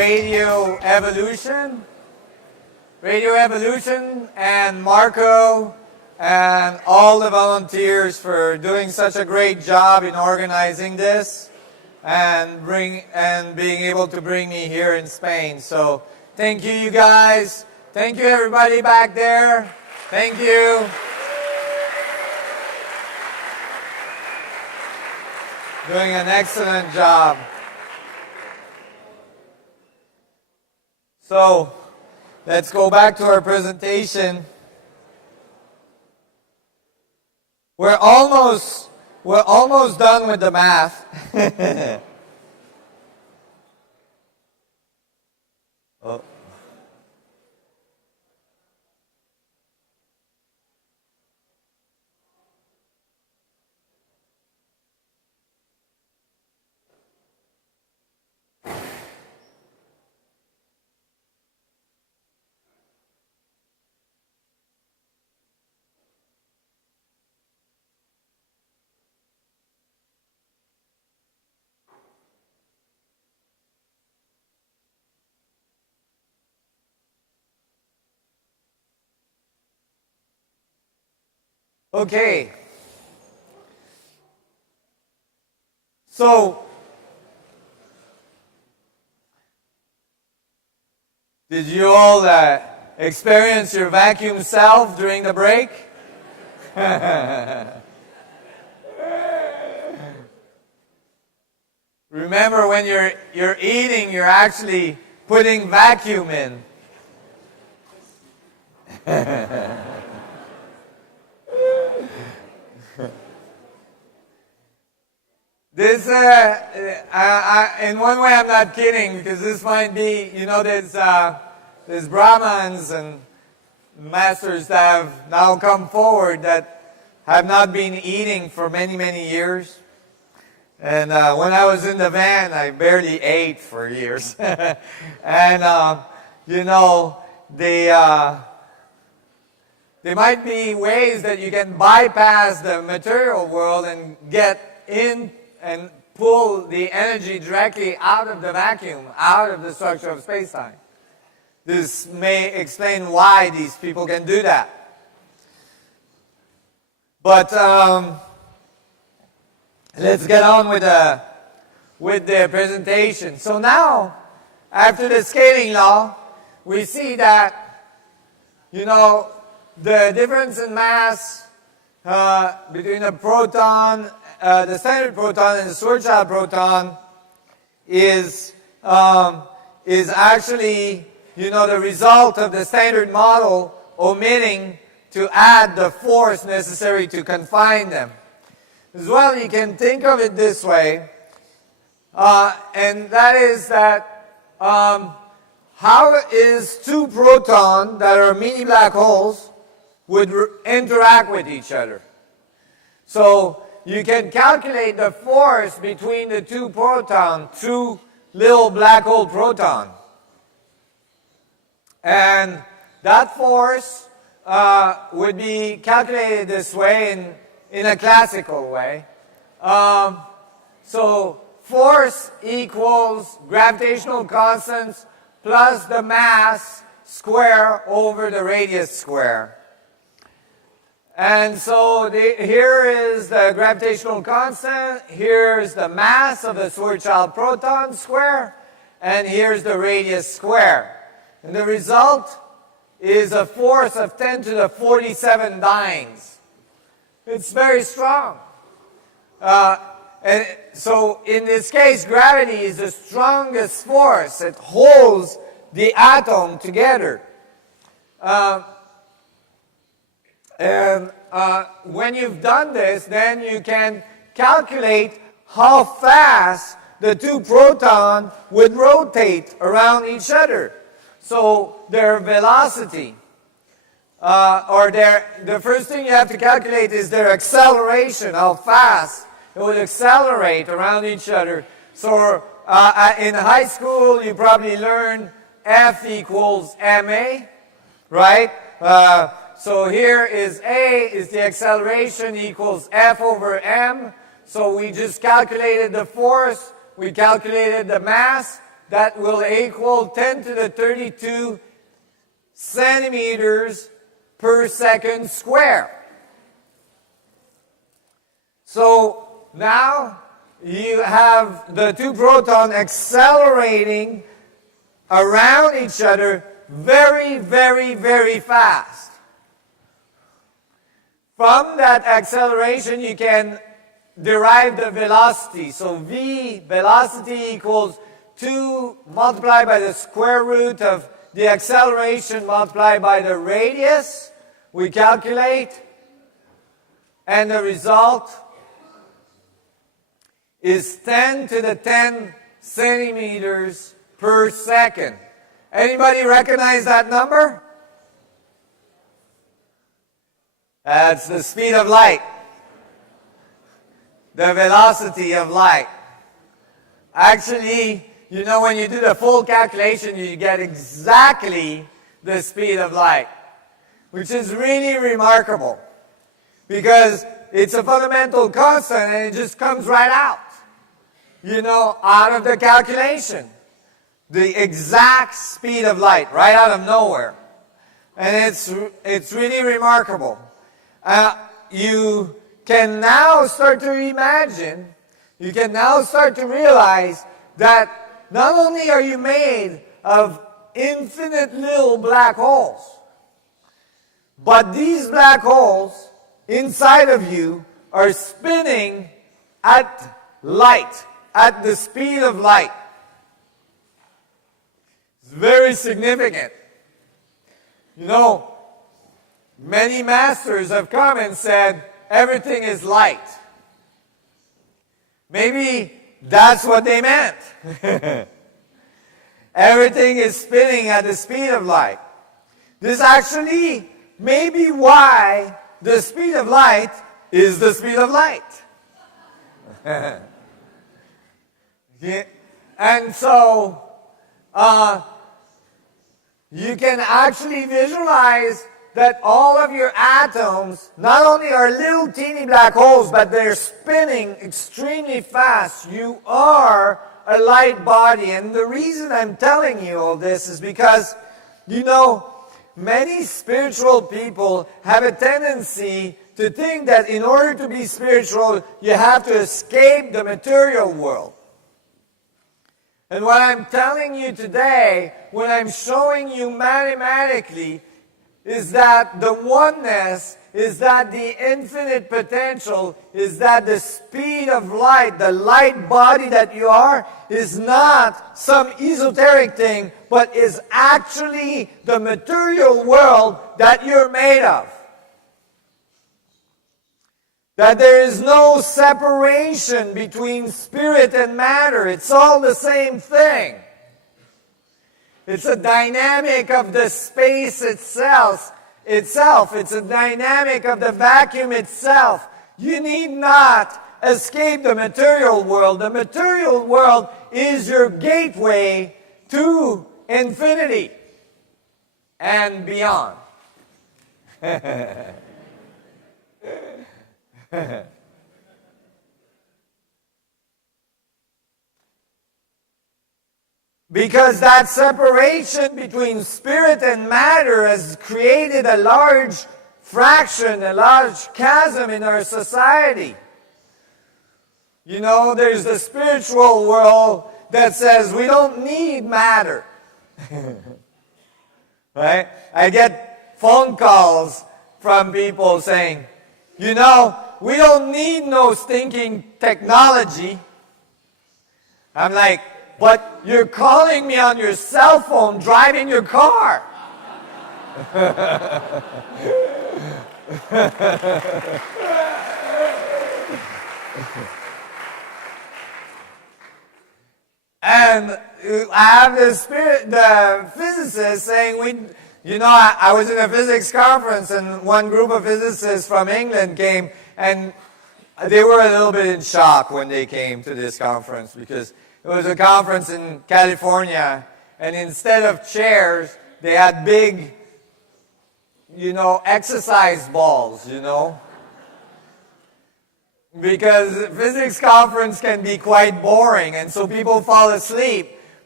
radio evolution. Radio evolution and Marco and all the volunteers for doing such a great job in organizing this and being able to bring me here in Spain. So thank you, you guys. Thank you, everybody back there. Thank you. Doing an excellent job. So let's go back to our presentation. We're almost done with the math. Oh. Okay. So, did you all experience your vacuum self during the break? Remember, when you're eating, you're actually putting vacuum in. This, in one way, I'm not kidding, because this might be, there's Brahmins and masters that have now come forward that have not been eating for many, many years. And when I was in the van, I barely ate for years. And, there might be ways that you can bypass the material world and get in and pull the energy directly out of the vacuum, out of the structure of space-time. This may explain why these people can do that. But let's get on with the presentation. So now, after the scaling law, we see that, the difference in mass between a proton, the standard proton and the Schwarzschild proton is actually, the result of the standard model omitting to add the force necessary to confine them. As well, you can think of it this way, and that is that how is two protons that are mini black holes would interact with each other? So you can calculate the force between the two protons, two little black hole protons. And that force would be calculated this way in a classical way. So force equals gravitational constants plus the mass square over the radius square. And so here is the gravitational constant, here's the mass of the Schwarzschild proton square, and here's the radius square. And the result is a force of 10 to the 47 dynes. It's very strong. And so in this case, gravity is the strongest force. It holds the atom together. And when you've done this, then you can calculate how fast the two protons would rotate around each other. So their velocity, the first thing you have to calculate is their acceleration, how fast it would accelerate around each other. So in high school, you probably learned F equals ma, right? So here is A is the acceleration equals F over m. So we just calculated the force, we calculated the mass, that will equal 10 to the 32 centimeters per second square. So now you have the two protons accelerating around each other very, very, very fast. From that acceleration, you can derive the velocity. So V, velocity equals 2 multiplied by the square root of the acceleration multiplied by the radius. We calculate, and the result is 10 to the 10 centimeters per second. Anybody recognize that number? That's the speed of light. The velocity of light. Actually, you know, when you do the full calculation, you get exactly the speed of light, which is really remarkable because it's a fundamental constant and it just comes right out, you know, out of the calculation. The exact speed of light, right out of nowhere. And it's really remarkable. You can now start to imagine, you can now start to realize that not only are you made of infinite little black holes, but these black holes inside of you are spinning at light, at the speed of light. It's very significant. You know, many masters have come and said, everything is light. Maybe that's what they meant. Everything is spinning at the speed of light. This actually may be why the speed of light is the speed of light. Yeah. And so, you can actually visualize that all of your atoms not only are little teeny black holes, but they're spinning extremely fast. You are a light body. And the reason I'm telling you all this is because, you know, many spiritual people have a tendency to think that in order to be spiritual, you have to escape the material world. And what I'm telling you today, when I'm showing you mathematically, is that the oneness, is that the infinite potential, is that the speed of light, the light body that you are, is not some esoteric thing, but is actually the material world that you're made of. That there is no separation between spirit and matter. It's all the same thing. It's a dynamic of the space itself. It's a dynamic of the vacuum itself. You need not escape the material world. The material world is your gateway to infinity and beyond. Because that separation between spirit and matter has created a large fraction, a large chasm in our society. You know, there's the spiritual world that says we don't need matter. Right? I get phone calls from people saying, you know, we don't need no stinking technology. I'm like, but you're calling me on your cell phone driving your car. And I have the physicist saying, I was in a physics conference and one group of physicists from England came and they were a little bit in shock when they came to this conference because it was a conference in California and instead of chairs, they had big, exercise balls, Because physics conference can be quite boring and so people fall asleep.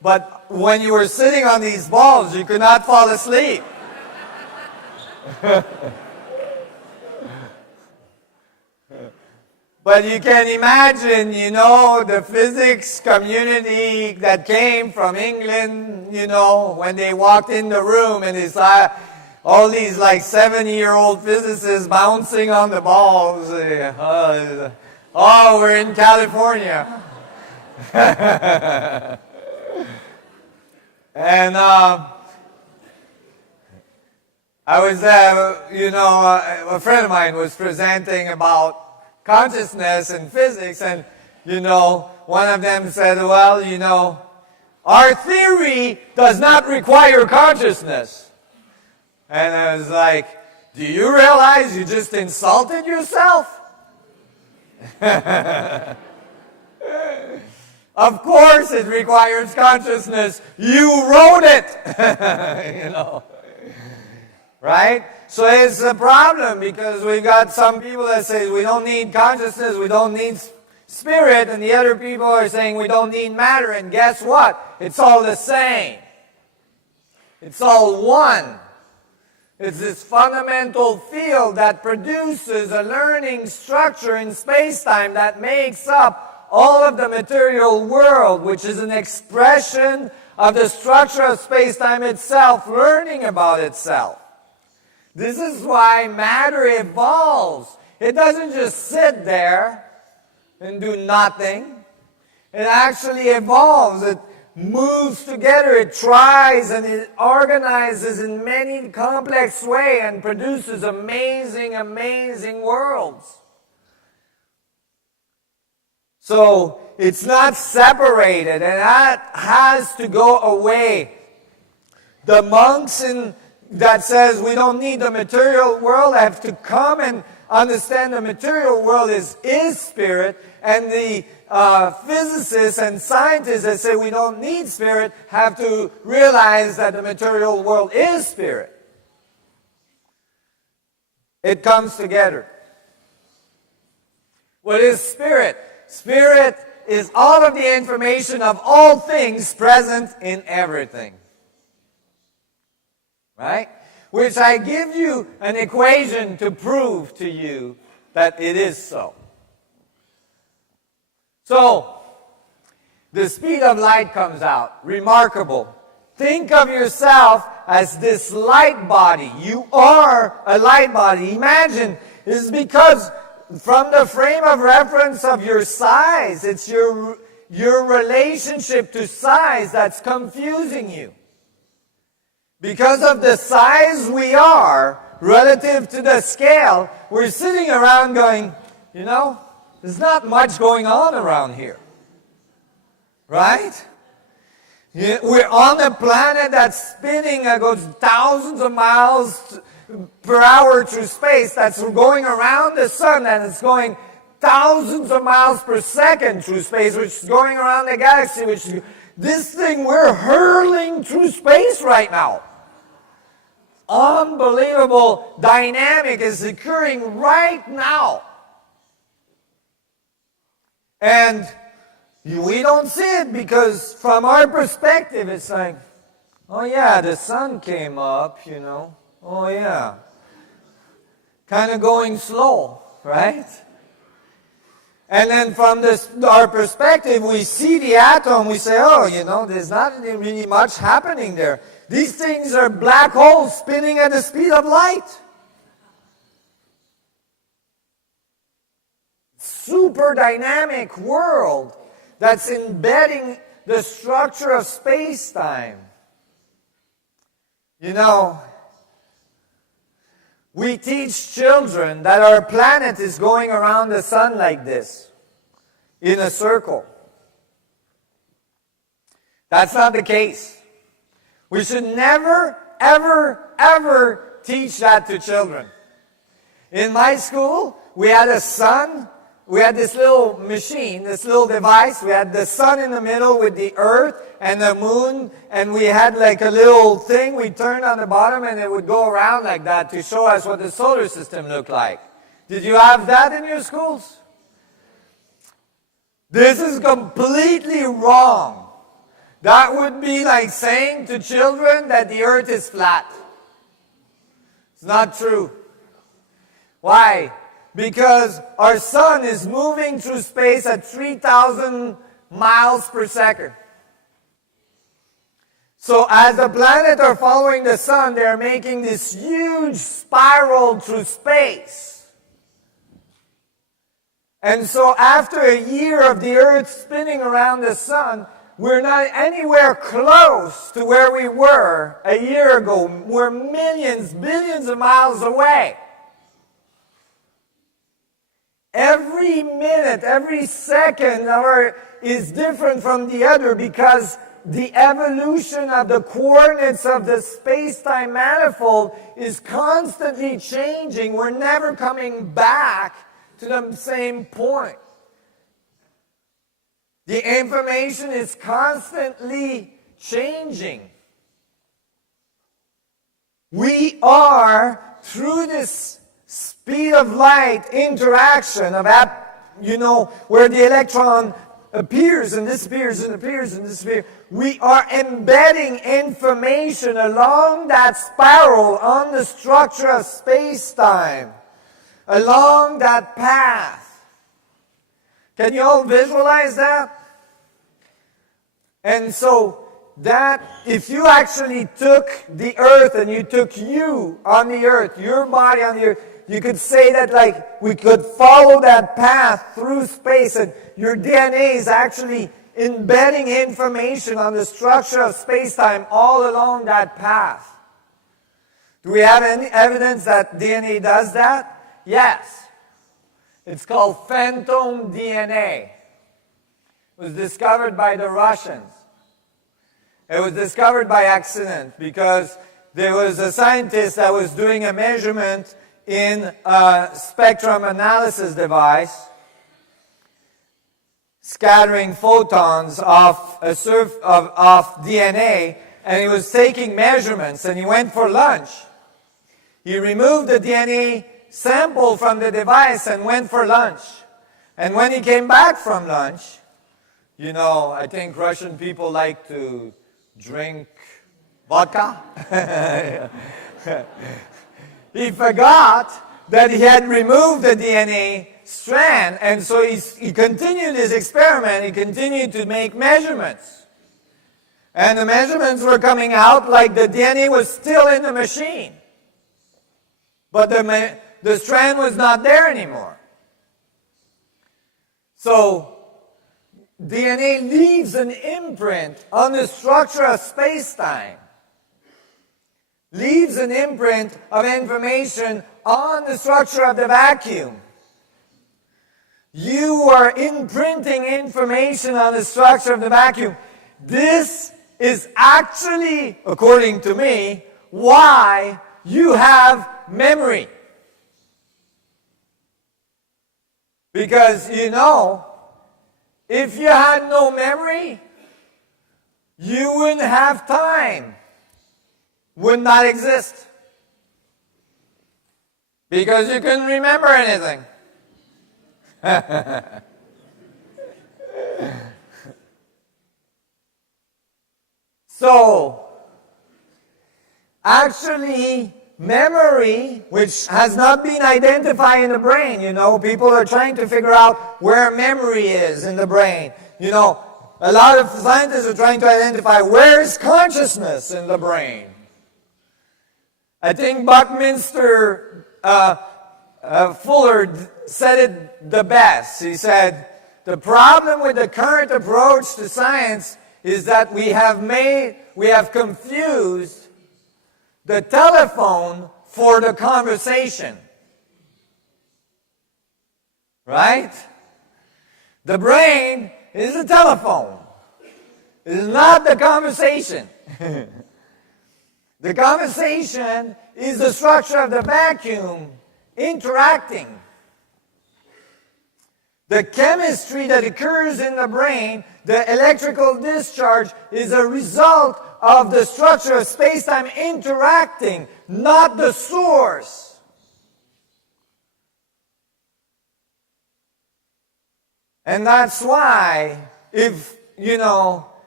But when you were sitting on these balls, you could not fall asleep. But you can imagine, the physics community that came from England, when they walked in the room and it's all these 70-year-old physicists bouncing on the balls. Oh, we're in California. And I was, a friend of mine was presenting about consciousness and physics, and, one of them said, well, our theory does not require consciousness. And I was like, do you realize you just insulted yourself? Of course it requires consciousness. You wrote it. Right? So it's a problem because we got some people that say we don't need consciousness, we don't need spirit, and the other people are saying we don't need matter, and guess what? It's all the same. It's all one. It's this fundamental field that produces a learning structure in space-time that makes up all of the material world, which is an expression of the structure of space-time itself, learning about itself. This is why matter evolves. It doesn't just sit there and do nothing. It actually evolves. It moves together. It tries and it organizes in many complex ways and produces amazing, amazing worlds. So it's not separated, and that has to go away. The monks that says we don't need the material world have to come and understand the material world is spirit, and the physicists and scientists that say we don't need spirit have to realize that the material world is spirit. It comes together. What is spirit? Spirit is all of the information of all things present in everything. Right? Which I give you an equation to prove to you that it is so. So, the speed of light comes out. Remarkable. Think of yourself as this light body. You are a light body. Imagine, it's because from the frame of reference of your size, it's your relationship to size that's confusing you. Because of the size we are relative to the scale, we're sitting around going, there's not much going on around here. Right? We're on a planet that's spinning, goes thousands of miles per hour through space, that's going around the sun, and it's going thousands of miles per second through space, which is going around the galaxy, this thing we're hurling through space right now. Unbelievable dynamic is occurring right now. And we don't see it because from our perspective it's like, oh yeah, the sun came up, Oh yeah. Kind of going slow, right? And then from our perspective, we see the atom, we say, oh, there's not really much happening there. These things are black holes spinning at the speed of light. Super dynamic world that's embedding the structure of space-time. We teach children that our planet is going around the sun like this, in a circle. That's not the case. We should never, ever, ever teach that to children. In my school, we had a sun. We had this little machine, this little device. We had the sun in the middle with the earth and the moon, and we had like a little thing we turned on the bottom, and it would go around like that to show us what the solar system looked like. Did you have that in your schools? This is completely wrong. That would be like saying to children that the earth is flat. It's not true. Why? Because our sun is moving through space at 3,000 miles per second. So as the planets are following the sun, they're making this huge spiral through space. And so after a year of the earth spinning around the sun, we're not anywhere close to where we were a year ago. We're millions, billions of miles away. Every minute, every second is different from the other because the evolution of the coordinates of the space-time manifold is constantly changing. We're never coming back to the same point. The information is constantly changing. We are, through this speed of light interaction of where the electron appears and disappears and appears and disappears, we are embedding information along that spiral on the structure of space-time, along that path. Can you all visualize that? And so that if you actually took the earth and you took you on the earth, your body on the earth, you could say that like we could follow that path through space and your DNA is actually embedding information on the structure of space-time all along that path. Do we have any evidence that DNA does that? Yes. It's called phantom DNA. It was discovered by the Russians. It was discovered by accident because there was a scientist that was doing a measurement in a spectrum analysis device, scattering photons off DNA, and he was taking measurements, and he went for lunch. He removed the DNA sample from the device and went for lunch. And when he came back from lunch, I think Russian people like to drink vodka. He forgot that he had removed the DNA strand, and so he continued his experiment. He continued to make measurements. And the measurements were coming out like the DNA was still in the machine. But the strand was not there anymore. So DNA leaves an imprint on the structure of space-time. Leaves an imprint of information on the structure of the vacuum. You are imprinting information on the structure of the vacuum. This is actually, according to me, why you have memory. Because if you had no memory, you wouldn't have time. Would not exist. Because you couldn't remember anything. So, actually, memory, which has not been identified in the brain, people are trying to figure out where memory is in the brain. A lot of scientists are trying to identify where is consciousness in the brain. I think Buckminster Fuller said it the best. He said, the problem with the current approach to science is that we have confused the telephone for the conversation. Right? The brain is the telephone. It is not the conversation. The conversation is the structure of the vacuum interacting. The chemistry that occurs in the brain, the electrical discharge, is a result of the structure of space-time interacting, not the source. And that's why, if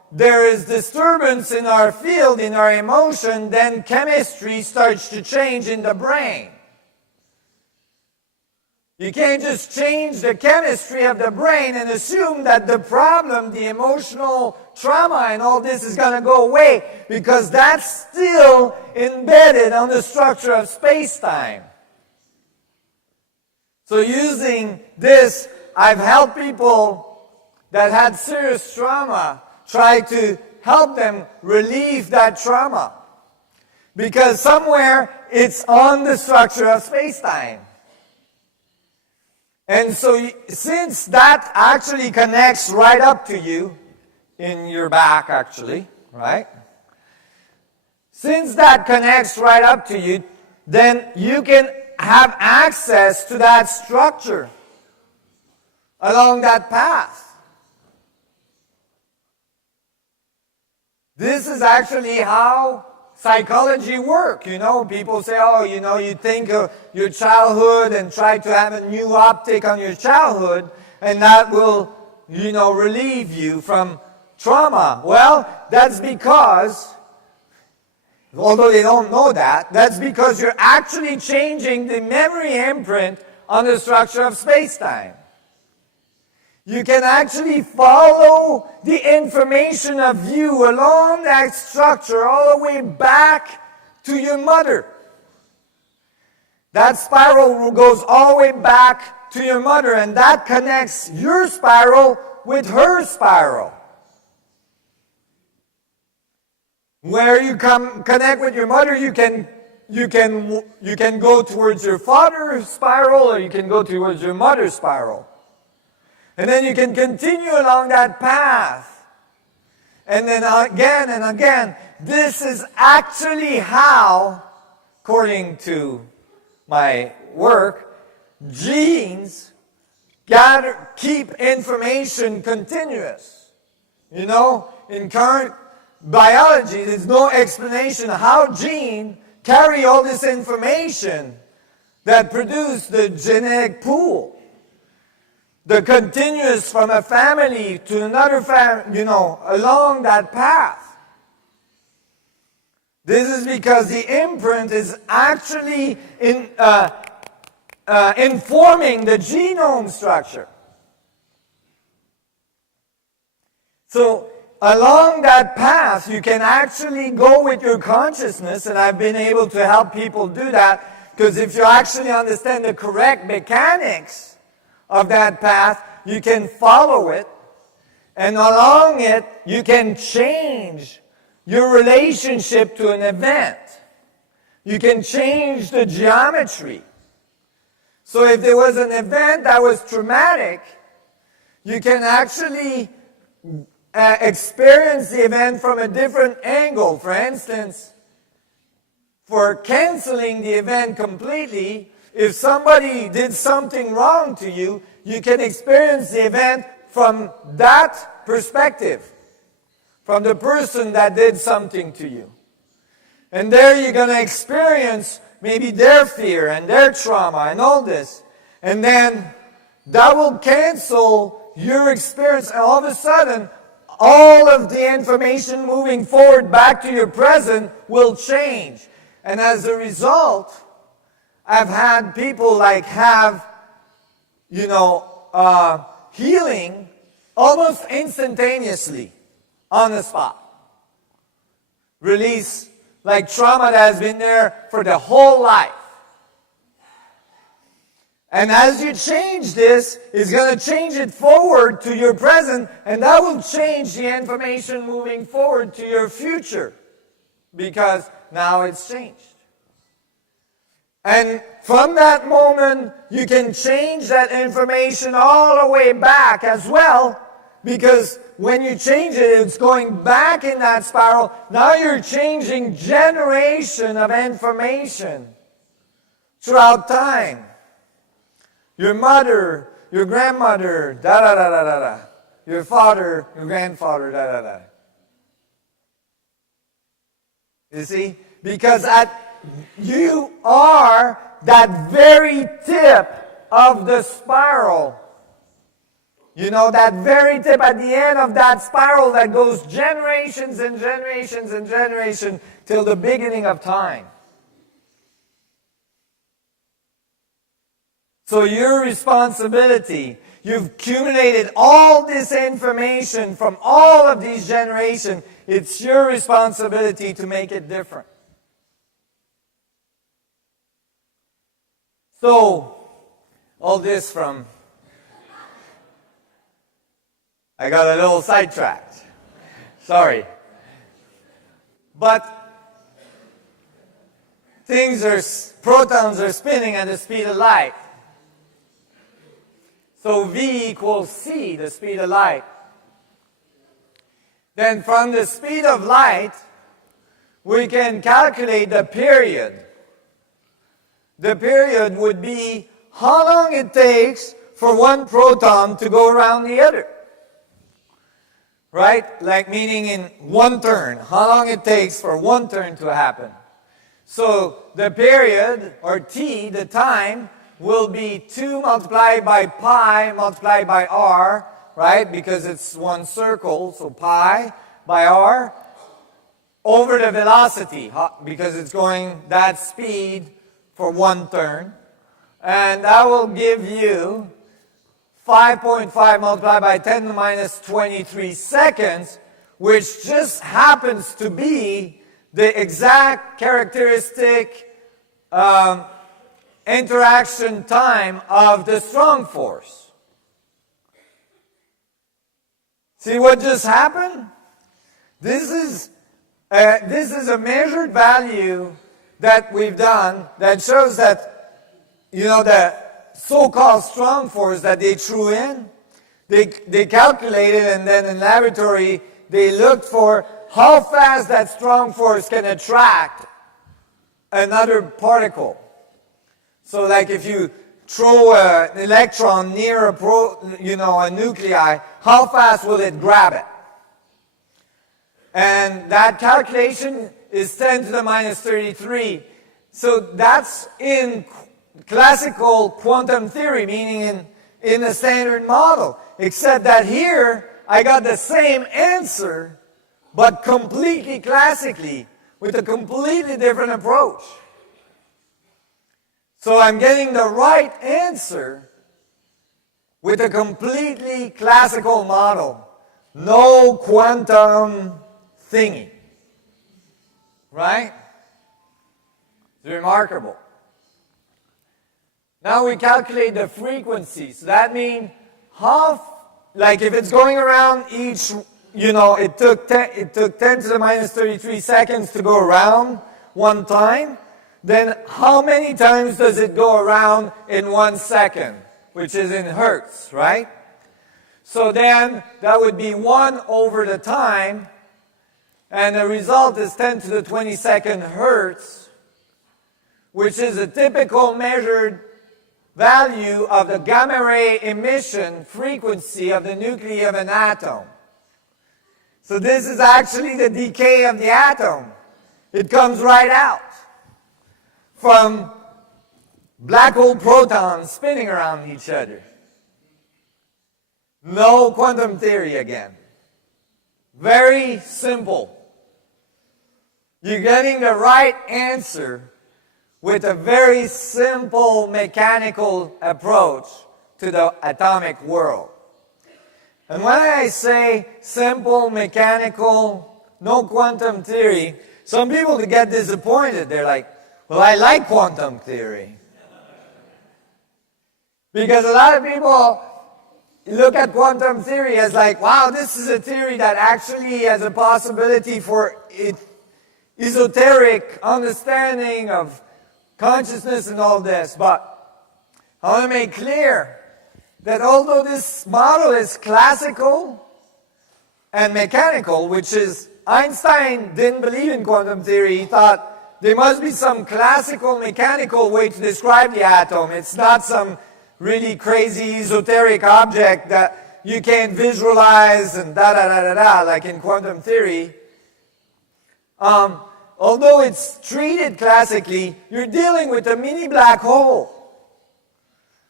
there is disturbance in our field, in our emotion, then chemistry starts to change in the brain. You can't just change the chemistry of the brain and assume that the problem, the emotional trauma and all this is going to go away, because that's still embedded on the structure of space-time. So using this, I've helped people that had serious trauma try to help them relieve that trauma. Because somewhere it's on the structure of space-time. And so since that actually connects right up to you, in your back actually, right? Since that connects right up to you, then you can have access to that structure along that path. This is actually how psychology works. You know, people say, oh, you know, you think of your childhood and try to have a new optic on your childhood, and that will, you know, relieve you from trauma. Well, that's because, although they don't know that, that's because you're actually changing the memory imprint on the structure of space-time. You can actually follow the information of you along that structure all the way back to your mother. That spiral goes all the way back to your mother, and that connects your spiral with her spiral. Where you connect with your mother, you can go towards your father's spiral, or you can go towards your mother's spiral. And then you can continue along that path. And then again and again. This is actually how, according to my work, genes keep information continuous. You know, in current biology, there's no explanation of how genes carry all this information that produce the genetic pool. The continuous from a family to another family, you know, along that path. This is because the imprint is actually informing the genome structure. So along that path, you can actually go with your consciousness, and I've been able to help people do that, because if you actually understand the correct mechanics of that path, you can follow it, and along it, you can change your relationship to an event. You can change the geometry. So if there was an event that was traumatic, you can actually experience the event from a different angle. For instance, for canceling the event completely, if somebody did something wrong to you, you can experience the event from that perspective, from the person that did something to you. And there you're going to experience maybe their fear and their trauma and all this. And then that will cancel your experience, and all of a sudden, all of the information moving forward back to your present will change. And as a result, I've had people have, healing almost instantaneously on the spot. Release like trauma that has been there for the whole life. And as you change this, it's going to change it forward to your present, and that will change the information moving forward to your future, because now it's changed. And from that moment, you can change that information all the way back as well, because when you change it, it's going back in that spiral. Now you're changing generation of information throughout time. Your mother, your grandmother, da-da-da-da-da-da. Your father, your grandfather, da-da-da. You see? Because you are that very tip of the spiral. You know, that very tip at the end of that spiral that goes generations and generations and generations till the beginning of time. So your responsibility, you've accumulated all this information from all of these generations. It's your responsibility to make it different. So, all this from... I got a little sidetracked. Sorry. But protons are spinning at the speed of light. So V equals C, the speed of light. Then from the speed of light, we can calculate the period. The period would be how long it takes for one proton to go around the other. Right? Like meaning in one turn. How long it takes for one turn to happen. So the period, or t, the time, will be 2 multiplied by pi multiplied by r, right? Because it's one circle, so pi by r, over the velocity, because it's going that speed for one turn. And that will give you 5.5 multiplied by 10 to the minus 23 seconds, which just happens to be the exact characteristic interaction time of the strong force. See what just happened? This is a measured value that we've done that shows that, you know, the so-called strong force that they threw in, they calculated, and then in laboratory they looked for how fast that strong force can attract another particle. So like if you throw an electron near a nuclei, how fast will it grab it? And that calculation is 10 to the minus 33. So that's in classical quantum theory, meaning in the standard model. Except that here, I got the same answer, but completely classically, with a completely different approach. So I'm getting the right answer with a completely classical model. No quantum thingy. Right? It's remarkable. Now we calculate the frequency. So that means like if it's going around each, it took 10 to the minus 33 seconds to go around one time. Then how many times does it go around in 1 second? Which is in hertz, right? So then that would be 1 over the time. And the result is 10 to the 22nd hertz, which is a typical measured value of the gamma ray emission frequency of the nuclei of an atom. So this is actually the decay of the atom. It comes right out from black hole protons spinning around each other. No quantum theory again. Very simple. You're getting the right answer with a very simple mechanical approach to the atomic world. And when I say simple, mechanical, no quantum theory, some people get disappointed. They're like, well, I like quantum theory. Because a lot of people look at quantum theory as like, wow, this is a theory that actually has a possibility for esoteric understanding of consciousness and all this. But I want to make clear that although this model is classical and mechanical, which is, Einstein didn't believe in quantum theory. He thought there must be some classical mechanical way to describe the atom. It's not some really crazy esoteric object that you can't visualize and da-da-da-da-da, like in quantum theory. Although it's treated classically, you're dealing with a mini black hole.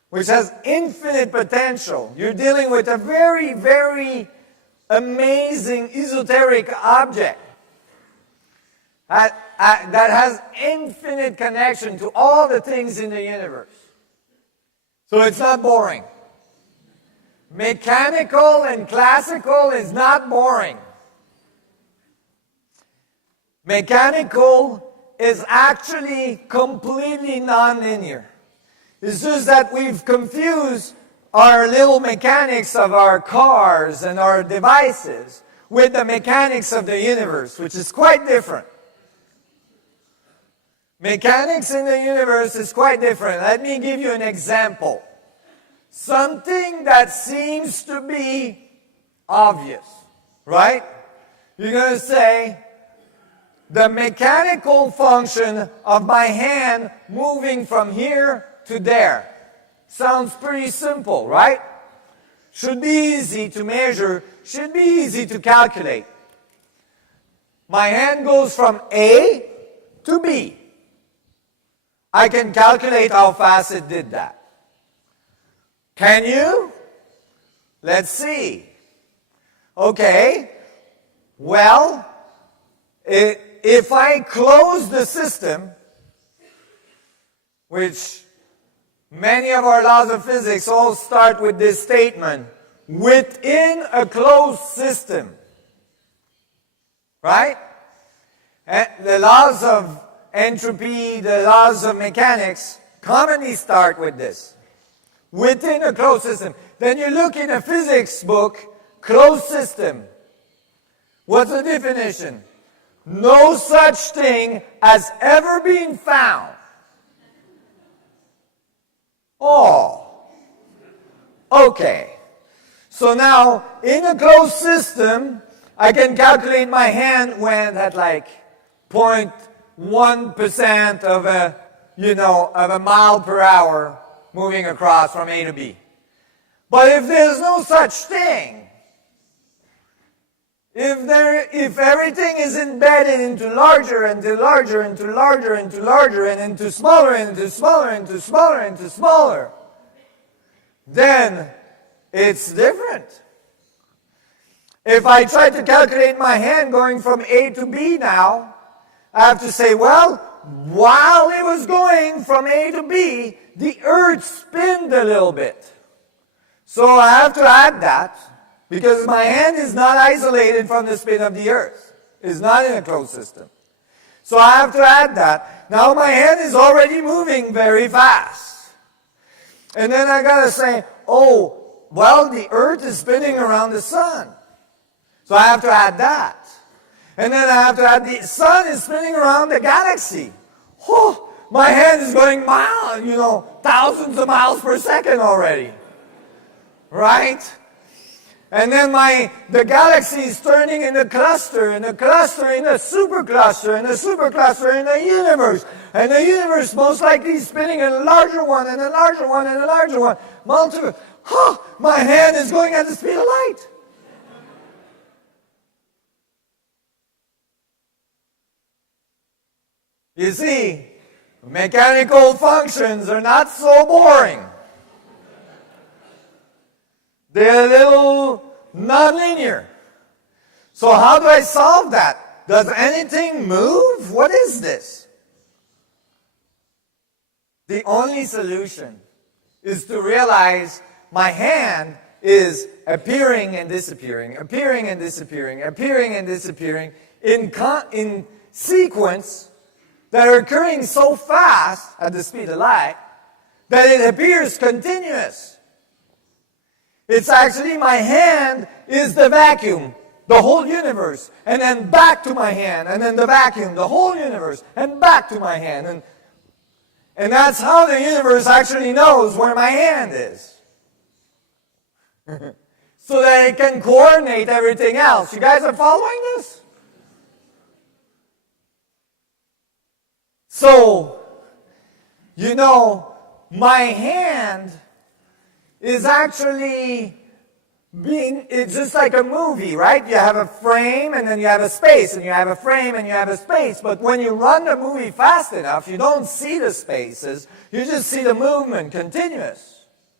which has infinite potential. You're dealing with a very, very amazing esoteric object that has infinite connection to all the things in the universe. So it's not boring. Mechanical and classical is not boring. Mechanical is actually completely nonlinear. It's just that we've confused our little mechanics of our cars and our devices with the mechanics of the universe, which is quite different. Mechanics in the universe is quite different. Let me give you an example. Something that seems to be obvious, right? You're going to say, the mechanical function of my hand moving from here to there. Sounds pretty simple, right? Should be easy to measure, should be easy to calculate. My hand goes from A to B. I can calculate how fast it did that. Can you? Let's see. Okay. Well, if I close the system, which many of our laws of physics all start with this statement, within a closed system, right? And the laws of entropy, the laws of mechanics commonly start with this. Within a closed system. Then you look in a physics book, closed system. What's the definition? No such thing has ever been found. Oh. Okay. So now, in a closed system, I can calculate my hand when at like 0.1% of a mile per hour moving across from A to B. But if there's no such thing, if everything is embedded into larger and into larger and into larger and into larger and into smaller and into smaller and into smaller and into smaller, then it's different. If I try to calculate my hand going from A to B now, I have to say, well, while it was going from A to B, the Earth spinned a little bit. So I have to add that, because my hand is not isolated from the spin of the Earth. It's not in a closed system. So I have to add that. Now my hand is already moving very fast. And then I got to say, oh, well, the Earth is spinning around the sun. So I have to add that. And then I have to add the sun is spinning around the galaxy. Oh, my hand is going thousands of miles per second already. Right? And then the galaxy is turning in a cluster, and a cluster in a supercluster, and a supercluster in a universe. And the universe most likely is spinning in a larger one, and a larger one, and a larger one. Multiple. Oh, my hand is going at the speed of light. You see, mechanical functions are not so boring. They're a little nonlinear. So how do I solve that? Does anything move? What is this? The only solution is to realize my hand is appearing and disappearing, appearing and disappearing, appearing and disappearing in sequence that are occurring so fast at the speed of light that it appears continuous. It's actually my hand is the vacuum, the whole universe, and then back to my hand, and then the vacuum, the whole universe, and back to my hand. And that's how the universe actually knows where my hand is. So that it can coordinate everything else. You guys are following this? So, my hand is actually it's just like a movie, right? You have a frame and then you have a space, and you have a frame and you have a space. But when you run the movie fast enough, you don't see the spaces, you just see the movement continuous.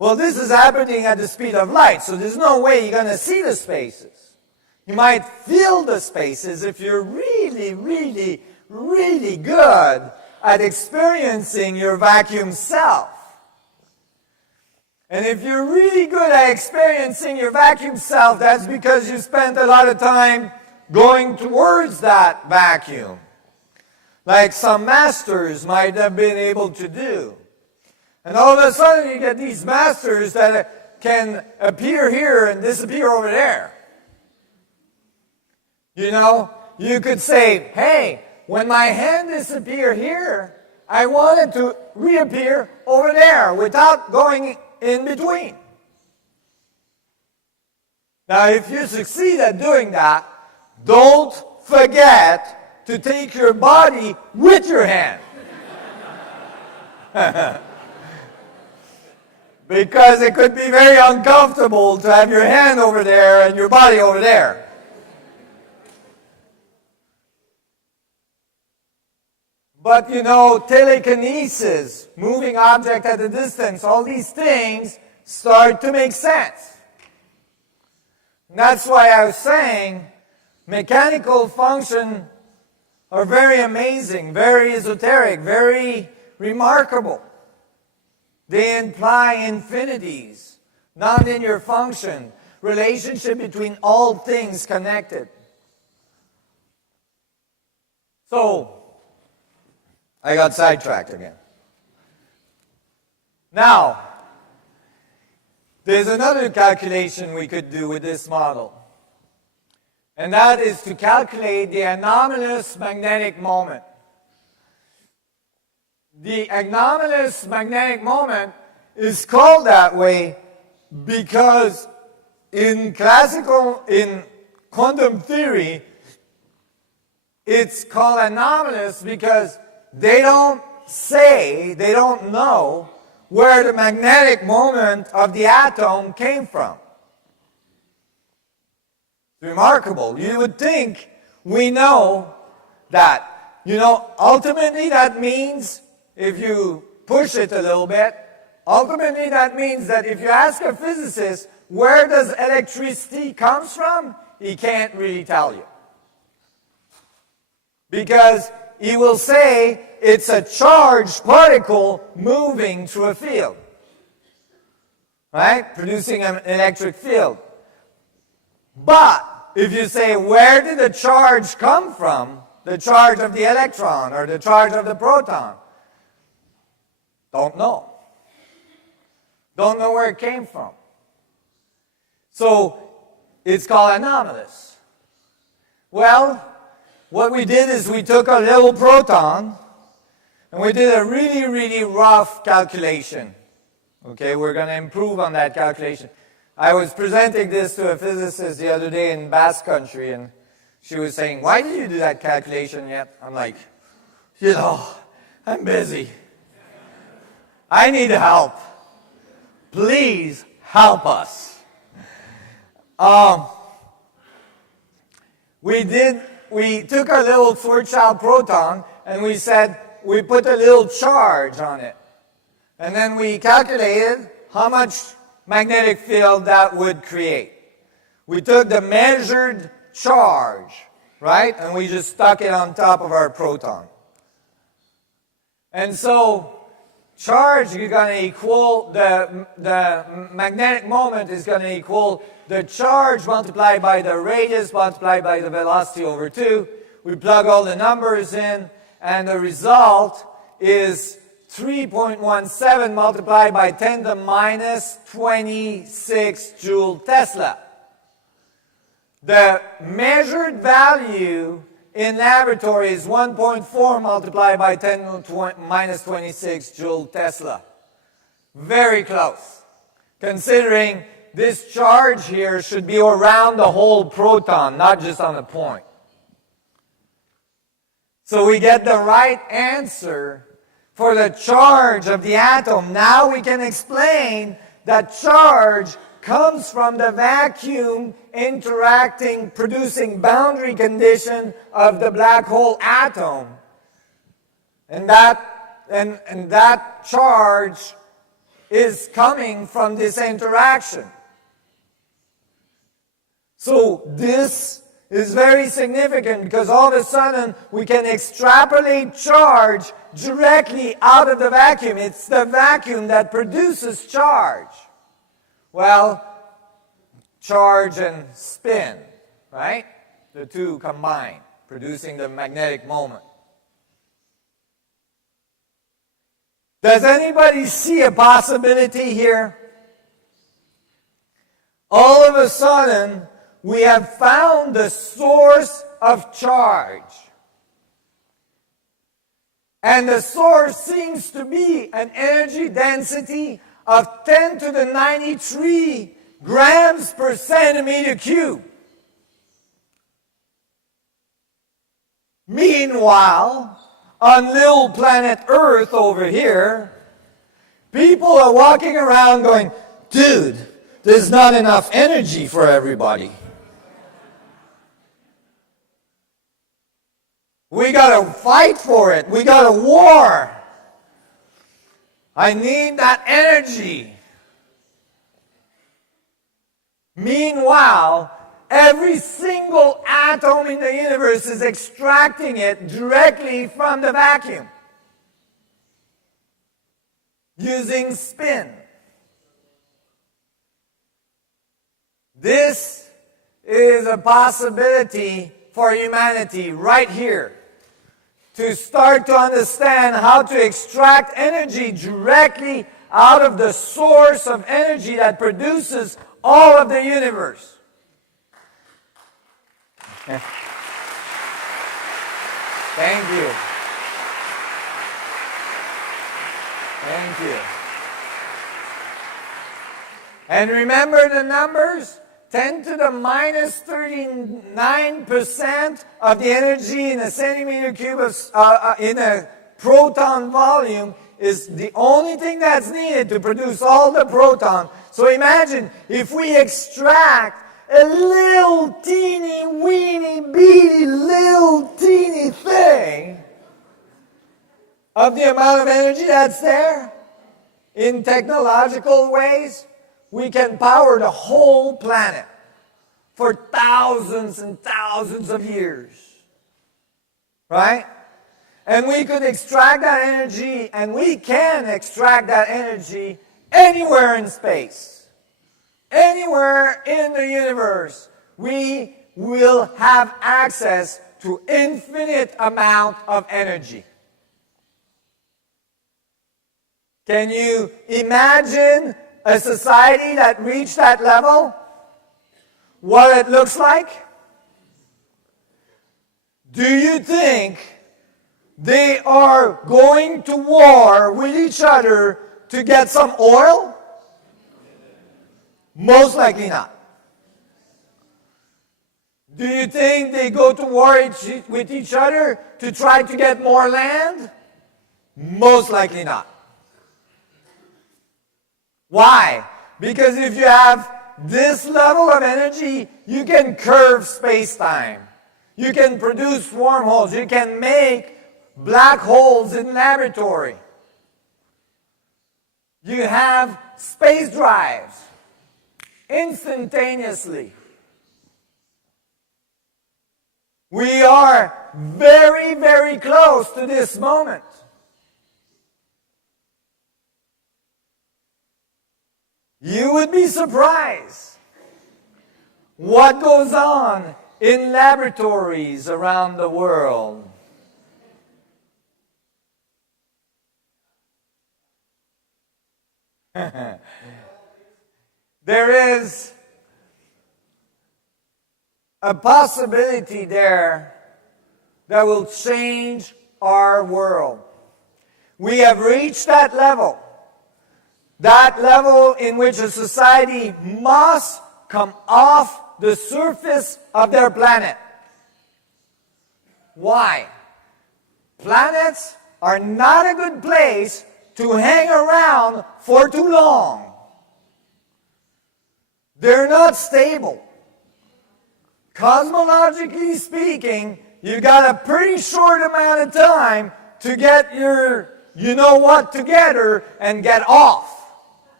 Well, this is happening at the speed of light, so there's no way you're going to see the spaces. You might feel the spaces if you're really, really, really good at experiencing your vacuum self. And if you're really good at experiencing your vacuum self, that's because you spent a lot of time going towards that vacuum, like some masters might have been able to do. And all of a sudden you get these masters that can appear here and disappear over there. You know, you could say, hey, when my hand disappeared here, I want it to reappear over there without going in between. Now, if you succeed at doing that, don't forget to take your body with your hand. Because it could be very uncomfortable to have your hand over there and your body over there. But you know, telekinesis, moving object at a distance, all these things start to make sense. And that's why I was saying mechanical functions are very amazing, very esoteric, very remarkable. They imply infinities, non-linear function, relationship between all things connected. So, I got sidetracked again. Now, there's another calculation we could do with this model. And that is to calculate the anomalous magnetic moment. The anomalous magnetic moment is called that way because in quantum theory, it's called anomalous because they don't know where the magnetic moment of the atom came from. It's remarkable. You would think we know that. You know, ultimately that means, if you push it a little bit, ultimately that means that if you ask a physicist, where does electricity comes from? He can't really tell you. Because he will say it's a charged particle moving through a field. Right? Producing an electric field. But if you say, where did the charge come from? The charge of the electron or the charge of the proton? Don't know. Don't know where it came from. So, it's called anomalous. Well, what we did is we took a little proton and we did a really, really rough calculation. Okay, we're going to improve on that calculation. I was presenting this to a physicist the other day in Basque Country, and she was saying, why did you do that calculation yet? I'm like, you know, I'm busy. I need help. Please help us. We took our little Schwarzschild proton and we said, we put a little charge on it. And then we calculated how much magnetic field that would create. We took the measured charge, right? And we just stuck it on top of our proton. And so, charge is going to equal, the magnetic moment is going to equal the charge multiplied by the radius multiplied by the velocity over 2. We plug all the numbers in, and the result is 3.17 multiplied by 10 to the minus 26 joule Tesla. The measured value in laboratory is 1.4 multiplied by 10 to minus 26 joule Tesla. Very close. Considering this charge here should be around the whole proton, not just on the point. So we get the right answer for the charge of the atom. Now we can explain that charge comes from the vacuum interacting, producing boundary condition of the black hole atom. And that charge is coming from this interaction. So this is very significant because all of a sudden we can extrapolate charge directly out of the vacuum. It's the vacuum that produces charge. Well, charge and spin, right? The two combine, producing the magnetic moment. Does anybody see a possibility here? All of a sudden, we have found the source of charge. And the source seems to be an energy density of 10 to the 93 grams per centimeter cube. Meanwhile, on little planet Earth over here, people are walking around going, dude, there's not enough energy for everybody. We got to fight for it. We got a war. I need that energy. Meanwhile, every single atom in the universe is extracting it directly from the vacuum using spin. This is a possibility for humanity right here, to start to understand how to extract energy directly out of the source of energy that produces all of the universe. Thank you. Thank you. And remember the numbers? 10 to the minus 39% of the energy in a centimeter cube in a proton volume is the only thing that's needed to produce all the proton. So imagine if we extract a little teeny weeny beady little teeny thing of the amount of energy that's there in technological ways, we can power the whole planet for thousands and thousands of years. Right? And we could extract that energy, and we can extract that energy anywhere in space. Anywhere in the universe, we will have access to infinite amount of energy. Can you imagine a society that reached that level? What it looks like? Do you think they are going to war with each other to get some oil? Most likely not. Do you think they go to war with each other to try to get more land? Most likely not. Why? Because if you have this level of energy, you can curve space-time. You can produce wormholes. You can make black holes in laboratory. You have space drives instantaneously. We are very, very close to this moment. You would be surprised what goes on in laboratories around the world. There is a possibility there that will change our world. We have reached that level in which a society must come off the surface of their planet. Why? Planets are not a good place to hang around for too long. They're not stable. Cosmologically speaking, you got a pretty short amount of time to get your you-know-what together and get off.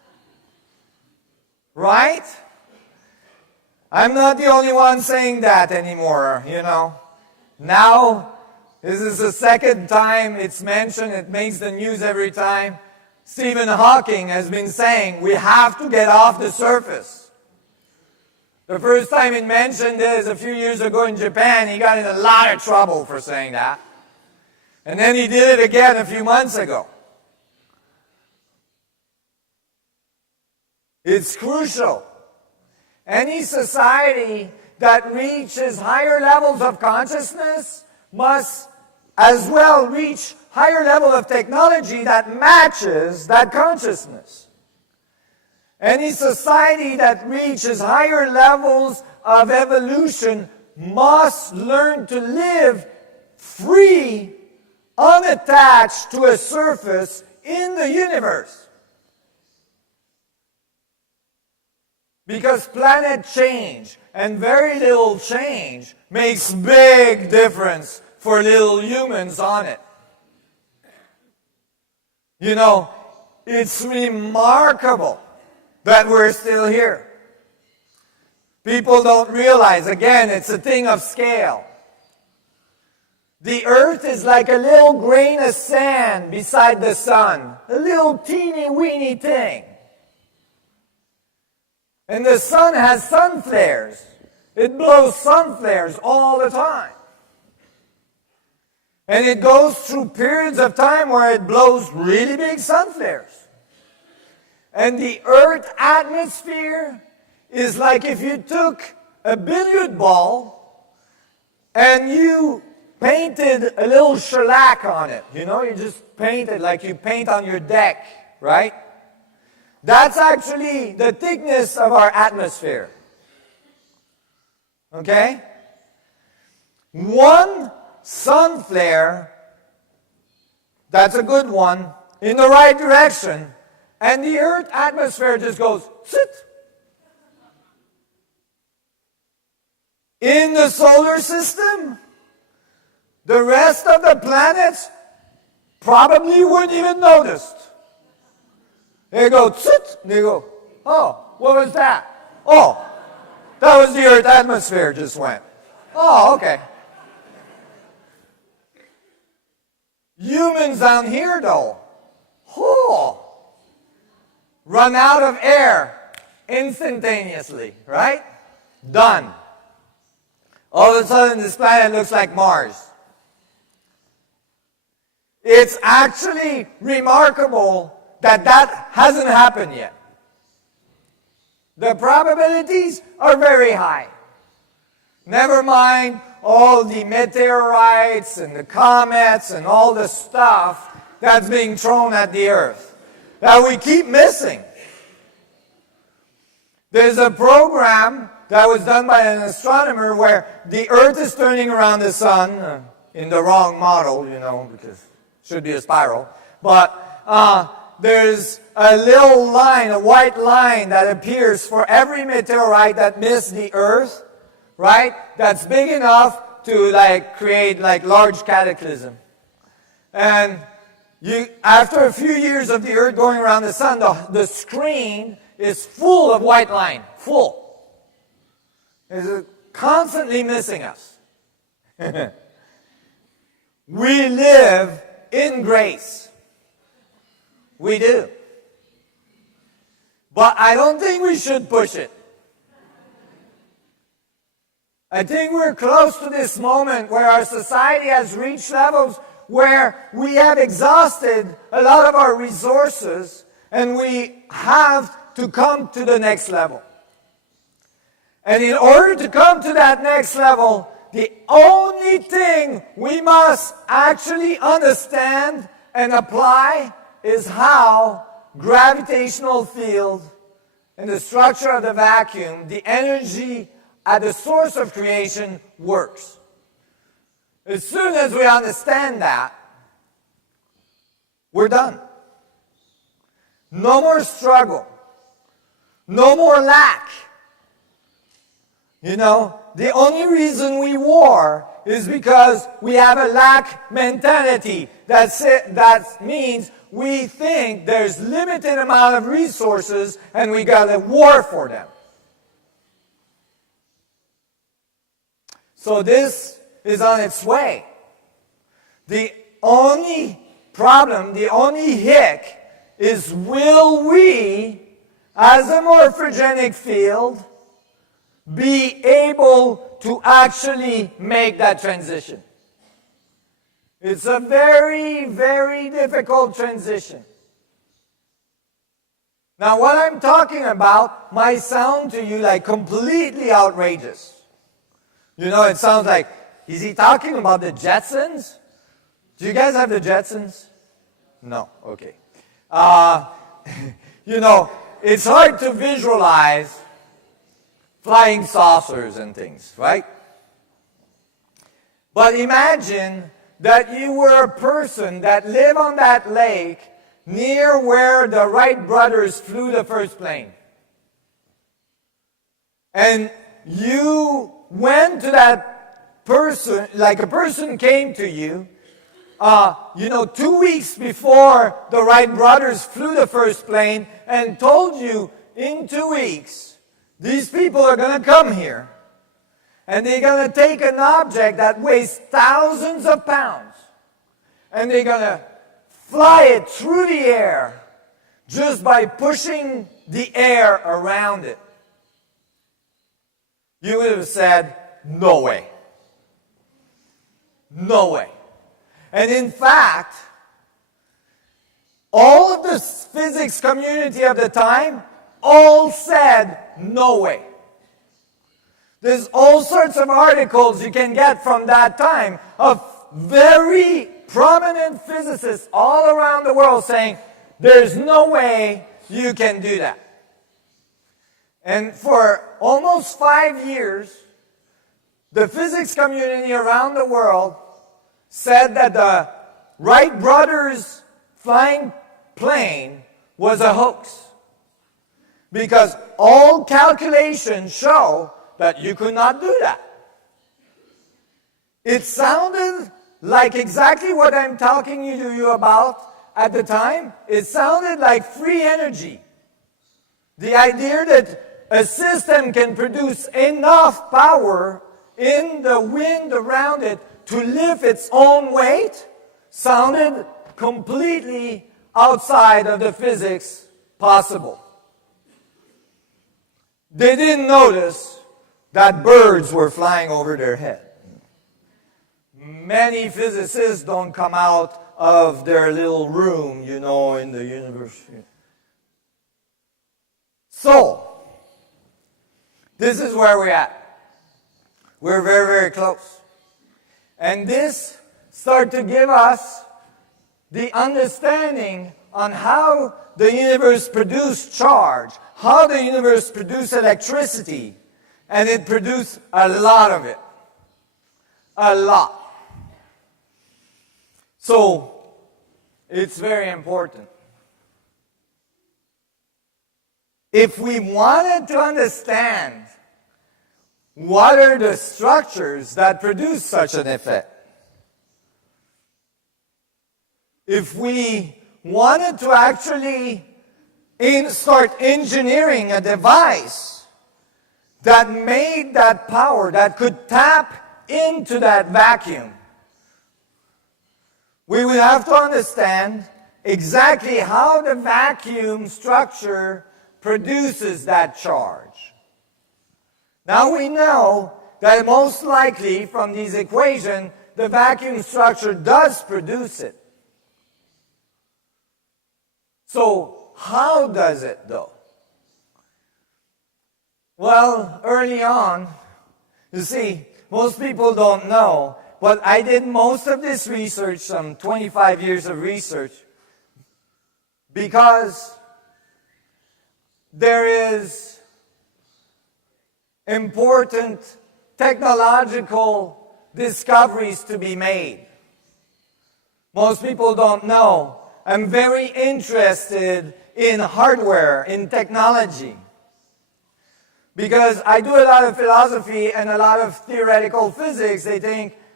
Right? I'm not the only one saying that anymore, Now, this is the second time it's mentioned. It makes the news every time. Stephen Hawking has been saying we have to get off the surface. The first time he mentioned this a few years ago in Japan, he got in a lot of trouble for saying that. And then he did it again a few months ago. It's crucial. Any society that reaches higher levels of consciousness must as well reach higher level of technology that matches that consciousness. Any society that reaches higher levels of evolution must learn to live free, unattached to a surface in the universe. Because planet change and very little change makes big difference for little humans on it. It's remarkable that we're still here. People don't realize, again, it's a thing of scale. The earth is like a little grain of sand beside the sun, a little teeny weeny thing. And the sun has sun flares. It blows sun flares all the time. And it goes through periods of time where it blows really big sun flares. And the Earth atmosphere is like if you took a billiard ball and you painted a little shellac on it. You just paint it like you paint on your deck, right? That's actually the thickness of our atmosphere. Okay? One sun flare, that's a good one, in the right direction, and the Earth atmosphere just goes, sit. In the solar system, the rest of the planets probably wouldn't even notice. They go, sit. They go, oh, what was that? Oh, that was the Earth atmosphere just went. Oh, okay. Humans down here, though, run out of air instantaneously, right? Done. All of a sudden, this planet looks like Mars. It's actually remarkable that hasn't happened yet. The probabilities are very high. Never mind all the meteorites and the comets and all the stuff that's being thrown at the Earth that we keep missing. There's a program that was done by an astronomer where the Earth is turning around the sun in the wrong model, because it should be a spiral. But there's a little line, a white line that appears for every meteorite that missed the Earth, right? That's big enough to create large cataclysm. And after a few years of the Earth going around the sun, the screen is full of white line, full. It's constantly missing us. We live in grace. We do. But I don't think we should push it. I think we're close to this moment where our society has reached levels where we have exhausted a lot of our resources and we have to come to the next level. And in order to come to that next level, the only thing we must actually understand and apply is how gravitational field and the structure of the vacuum, the energy at the source of creation, works. As soon as we understand that, we're done. No more struggle. No more lack. The only reason we war is because we have a lack mentality. That means we think there's limited amount of resources and we got to war for them. So this is on its way. The only problem, the only hic, is will we, as a morphogenic field, be able to actually make that transition? It's a very, very difficult transition. Now, what I'm talking about might sound to you like completely outrageous. You know, it sounds like, is he talking about the Jetsons? Do you guys have the Jetsons? No, okay. You know, it's hard to visualize flying saucers and things, right? But imagine that you were a person that lived on that lake near where the Wright brothers flew the first plane. And you went to that person, like a person came to you, 2 weeks before the Wright brothers flew the first plane and told you in 2 weeks, these people are going to come here and they're going to take an object that weighs thousands of pounds and they're going to fly it through the air just by pushing the air around it. You would have said, no way. No way. And in fact, all of the physics community of the time all said, no way. There's all sorts of articles you can get from that time of very prominent physicists all around the world saying, there's no way you can do that. And for almost 5 years, the physics community around the world said that the Wright brothers flying plane was a hoax. Because all calculations show that you could not do that. It sounded like exactly what I'm talking to you about at the time. It sounded like free energy. The idea that a system can produce enough power in the wind around it to lift its own weight sounded completely outside of the physics possible. They didn't notice that birds were flying over their head. Many physicists don't come out of their little room, in the university. So, this is where we're at. We're very, very close. And this starts to give us the understanding on how the universe produced charge, how the universe produced electricity, and it produced a lot of it. A lot. So, it's very important. If we wanted to understand what are the structures that produce such an effect, if we wanted to actually start engineering a device that made that power, that could tap into that vacuum, we would have to understand exactly how the vacuum structure produces that charge. Now we know that most likely from these equations, the vacuum structure does produce it. So how does it though? Well, early on, you see, most people don't know, but I did most of this research, some 25 years of research, because there is important technological discoveries to be made. Most people don't know. I'm very interested in hardware, in technology. Because I do a lot of philosophy and a lot of theoretical physics, they think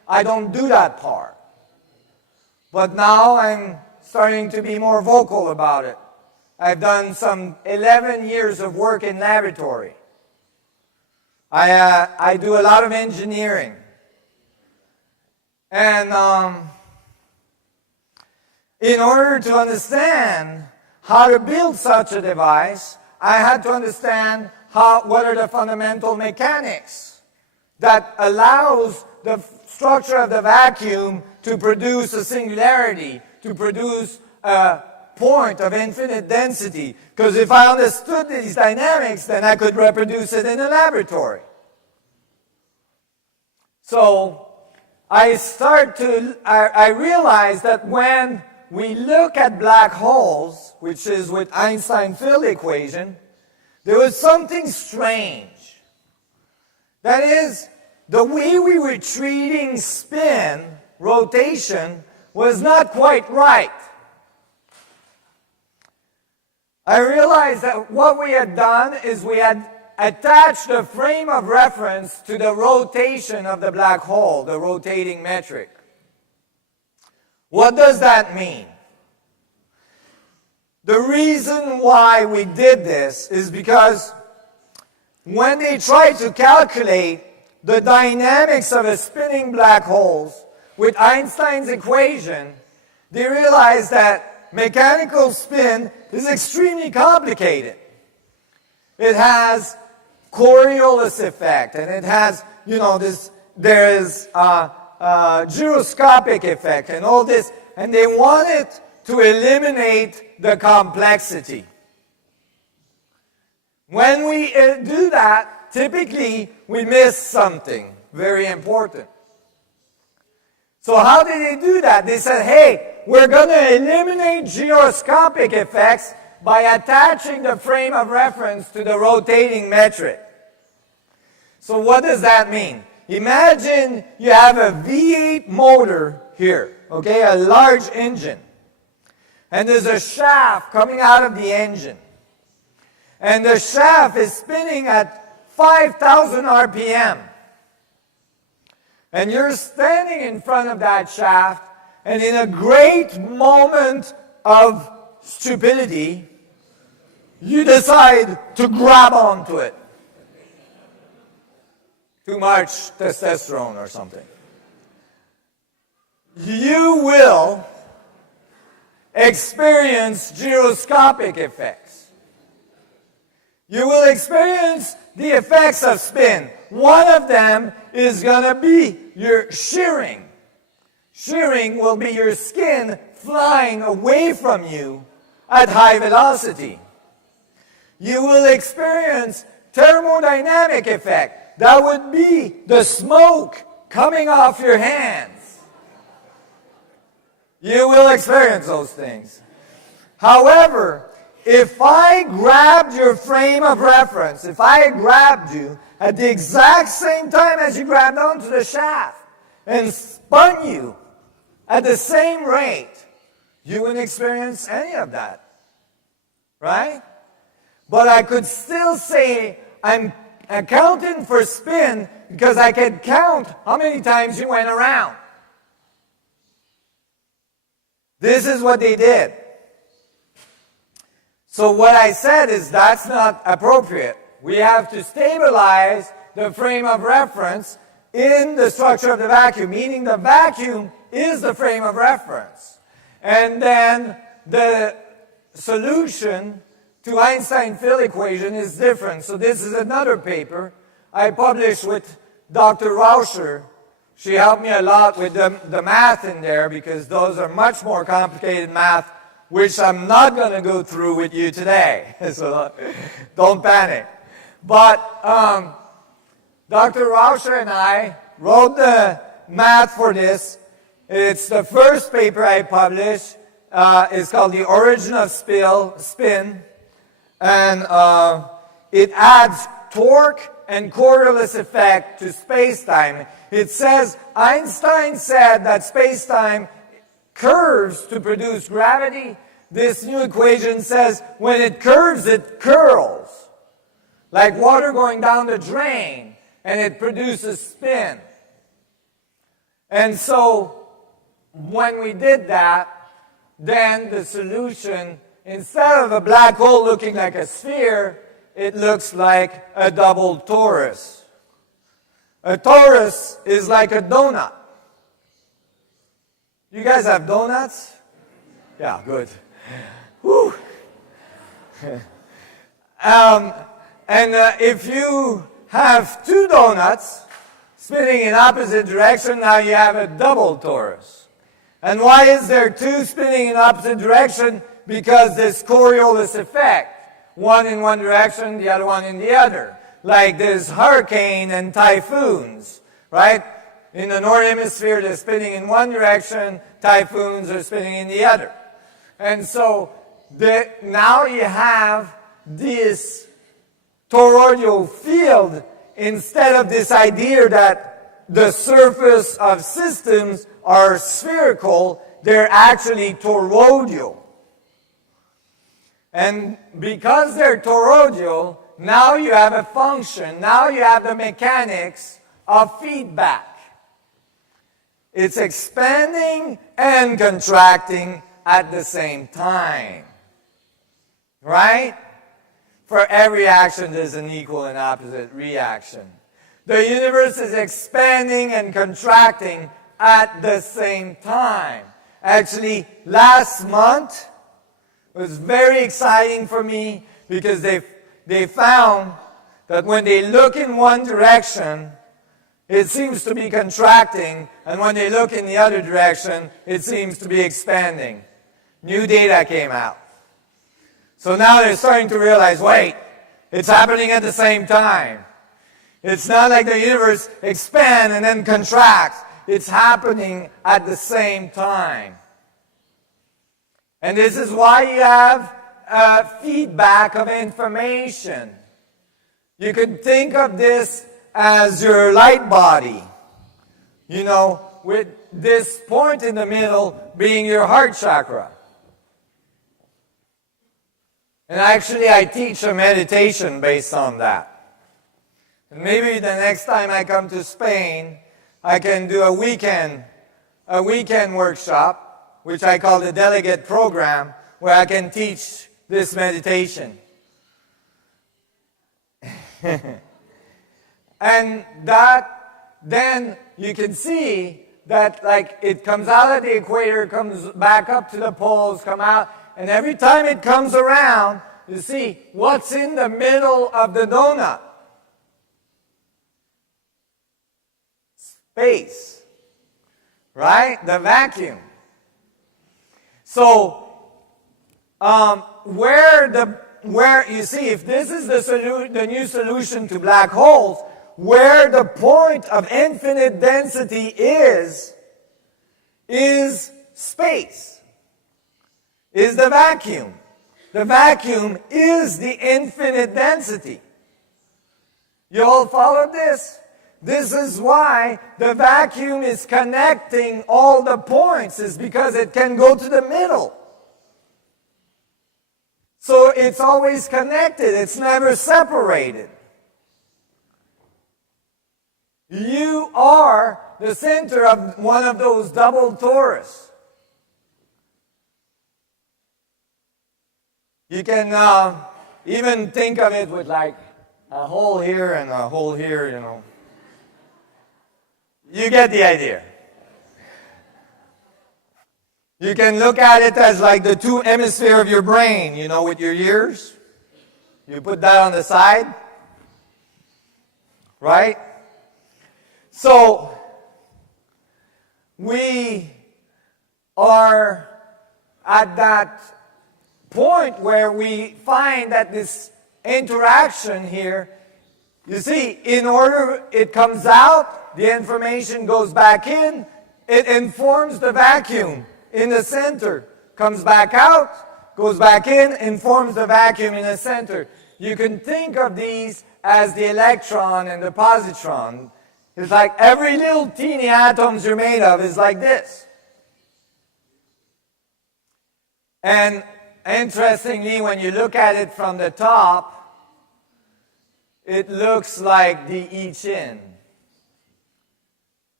I don't do that part. But now I'm starting to be more vocal about it. I've done some 11 years of work in laboratory. I do a lot of engineering. And in order to understand how to build such a device, I had to understand what are the fundamental mechanics that allows the structure of the vacuum to produce a singularity, to produce a point of infinite density. Because if I understood these dynamics, then I could reproduce it in a laboratory. So I realized that when we look at black holes, which is with Einstein's field equation, there was something strange. That is, the way we were treating spin, rotation, was not quite right. I realized that what we had done is we had attached a frame of reference to the rotation of the black hole, the rotating metric. What does that mean? The reason why we did this is because when they tried to calculate the dynamics of a spinning black hole with Einstein's equation, they realized that mechanical spin is extremely complicated. It has Coriolis effect, and it has, there is gyroscopic effect and all this, and they wanted to eliminate the complexity. When we do that, typically we miss something very important. So how did they do that? They said, hey, we're going to eliminate gyroscopic effects by attaching the frame of reference to the rotating metric. So what does that mean? Imagine you have a V8 motor here, okay, a large engine. And there's a shaft coming out of the engine. And the shaft is spinning at 5,000 RPM. And you're standing in front of that shaft, and in a great moment of stupidity, you decide to grab onto it. Too much testosterone or something. You will experience gyroscopic effects. You will experience the effects of spin. One of them is going to be your shearing. Shearing will be your skin flying away from you at high velocity. You will experience thermodynamic effect. That would be the smoke coming off your hands. You will experience those things. However, if I grabbed your frame of reference, if I grabbed you at the exact same time as you grabbed onto the shaft and spun you at the same rate, you wouldn't experience any of that. Right? But I could still say I'm accounting for spin because I can count how many times you went around. This is what they did. So what I said is that's not appropriate. We have to stabilize the frame of reference in the structure of the vacuum, meaning the vacuum is the frame of reference. And then the solution to Einstein's field equation is different. So this is another paper I published with Dr. Rauscher. She helped me a lot with the math in there because those are much more complicated math, which I'm not going to go through with you today. So don't panic. But Dr. Rauscher and I wrote the math for this. It's the first paper I published. It's called The Origin of Spin. And it adds torque and Coriolis effect to space-time. It says, Einstein said that space-time curves to produce gravity. This new equation says when it curves, it curls. Like water going down the drain, and it produces spin. And so when we did that, then the solution, instead of a black hole looking like a sphere, it looks like a double torus. A torus is like a donut. You guys have donuts? Yeah, good. Woo. If you have two donuts spinning in opposite direction, now you have a double torus. And why is there two spinning in opposite direction? Because this Coriolis effect. One in one direction, the other one in the other. Like there's hurricane and typhoons, right? In the northern hemisphere, they're spinning in one direction, typhoons are spinning in the other. And so now you have this toroidal field instead of this idea that the surface of systems are spherical, they're actually toroidal. And because they're toroidal, now you have a function, now you have the mechanics of feedback. It's expanding and contracting at the same time. Right? For every action, there's an equal and opposite reaction. The universe is expanding and contracting at the same time. Actually, last month was very exciting for me because they found that when they look in one direction, it seems to be contracting, and when they look in the other direction, it seems to be expanding. New data came out. So now they're starting to realize, wait, it's happening at the same time. It's not like the universe expands and then contracts. It's happening at the same time. And this is why you have feedback of information. You could think of this as your light body. You know, with this point in the middle being your heart chakra. And actually, I teach a meditation based on that. And maybe the next time I come to Spain, I can do a weekend workshop, which I call the delegate program, where I can teach this meditation. And that, then you can see that like it comes out of the equator, comes back up to the poles, come out, and every time it comes around, you see what's in the middle of the donut. Space. Right? The vacuum. So, where you see, if this is the new solution to black holes, where the point of infinite density is space. Is the vacuum. The vacuum is the infinite density. You all follow this? This is why the vacuum is connecting all the points, is because it can go to the middle. So it's always connected. It's never separated. You are the center of one of those double torus. You can even think of it with like a hole here and a hole here, you know. You get the idea. You can look at it as like the two hemispheres of your brain, you know, with your ears. You put that on the side. Right? So, we are at that point where we find that this interaction here, you see, in order it comes out, the information goes back in, it informs the vacuum in the center, comes back out, goes back in, informs the vacuum in the center. You can think of these as the electron and the positron. It's like every little teeny atoms you're made of is like this. And interestingly, when you look at it from the top, it looks like the I Ching.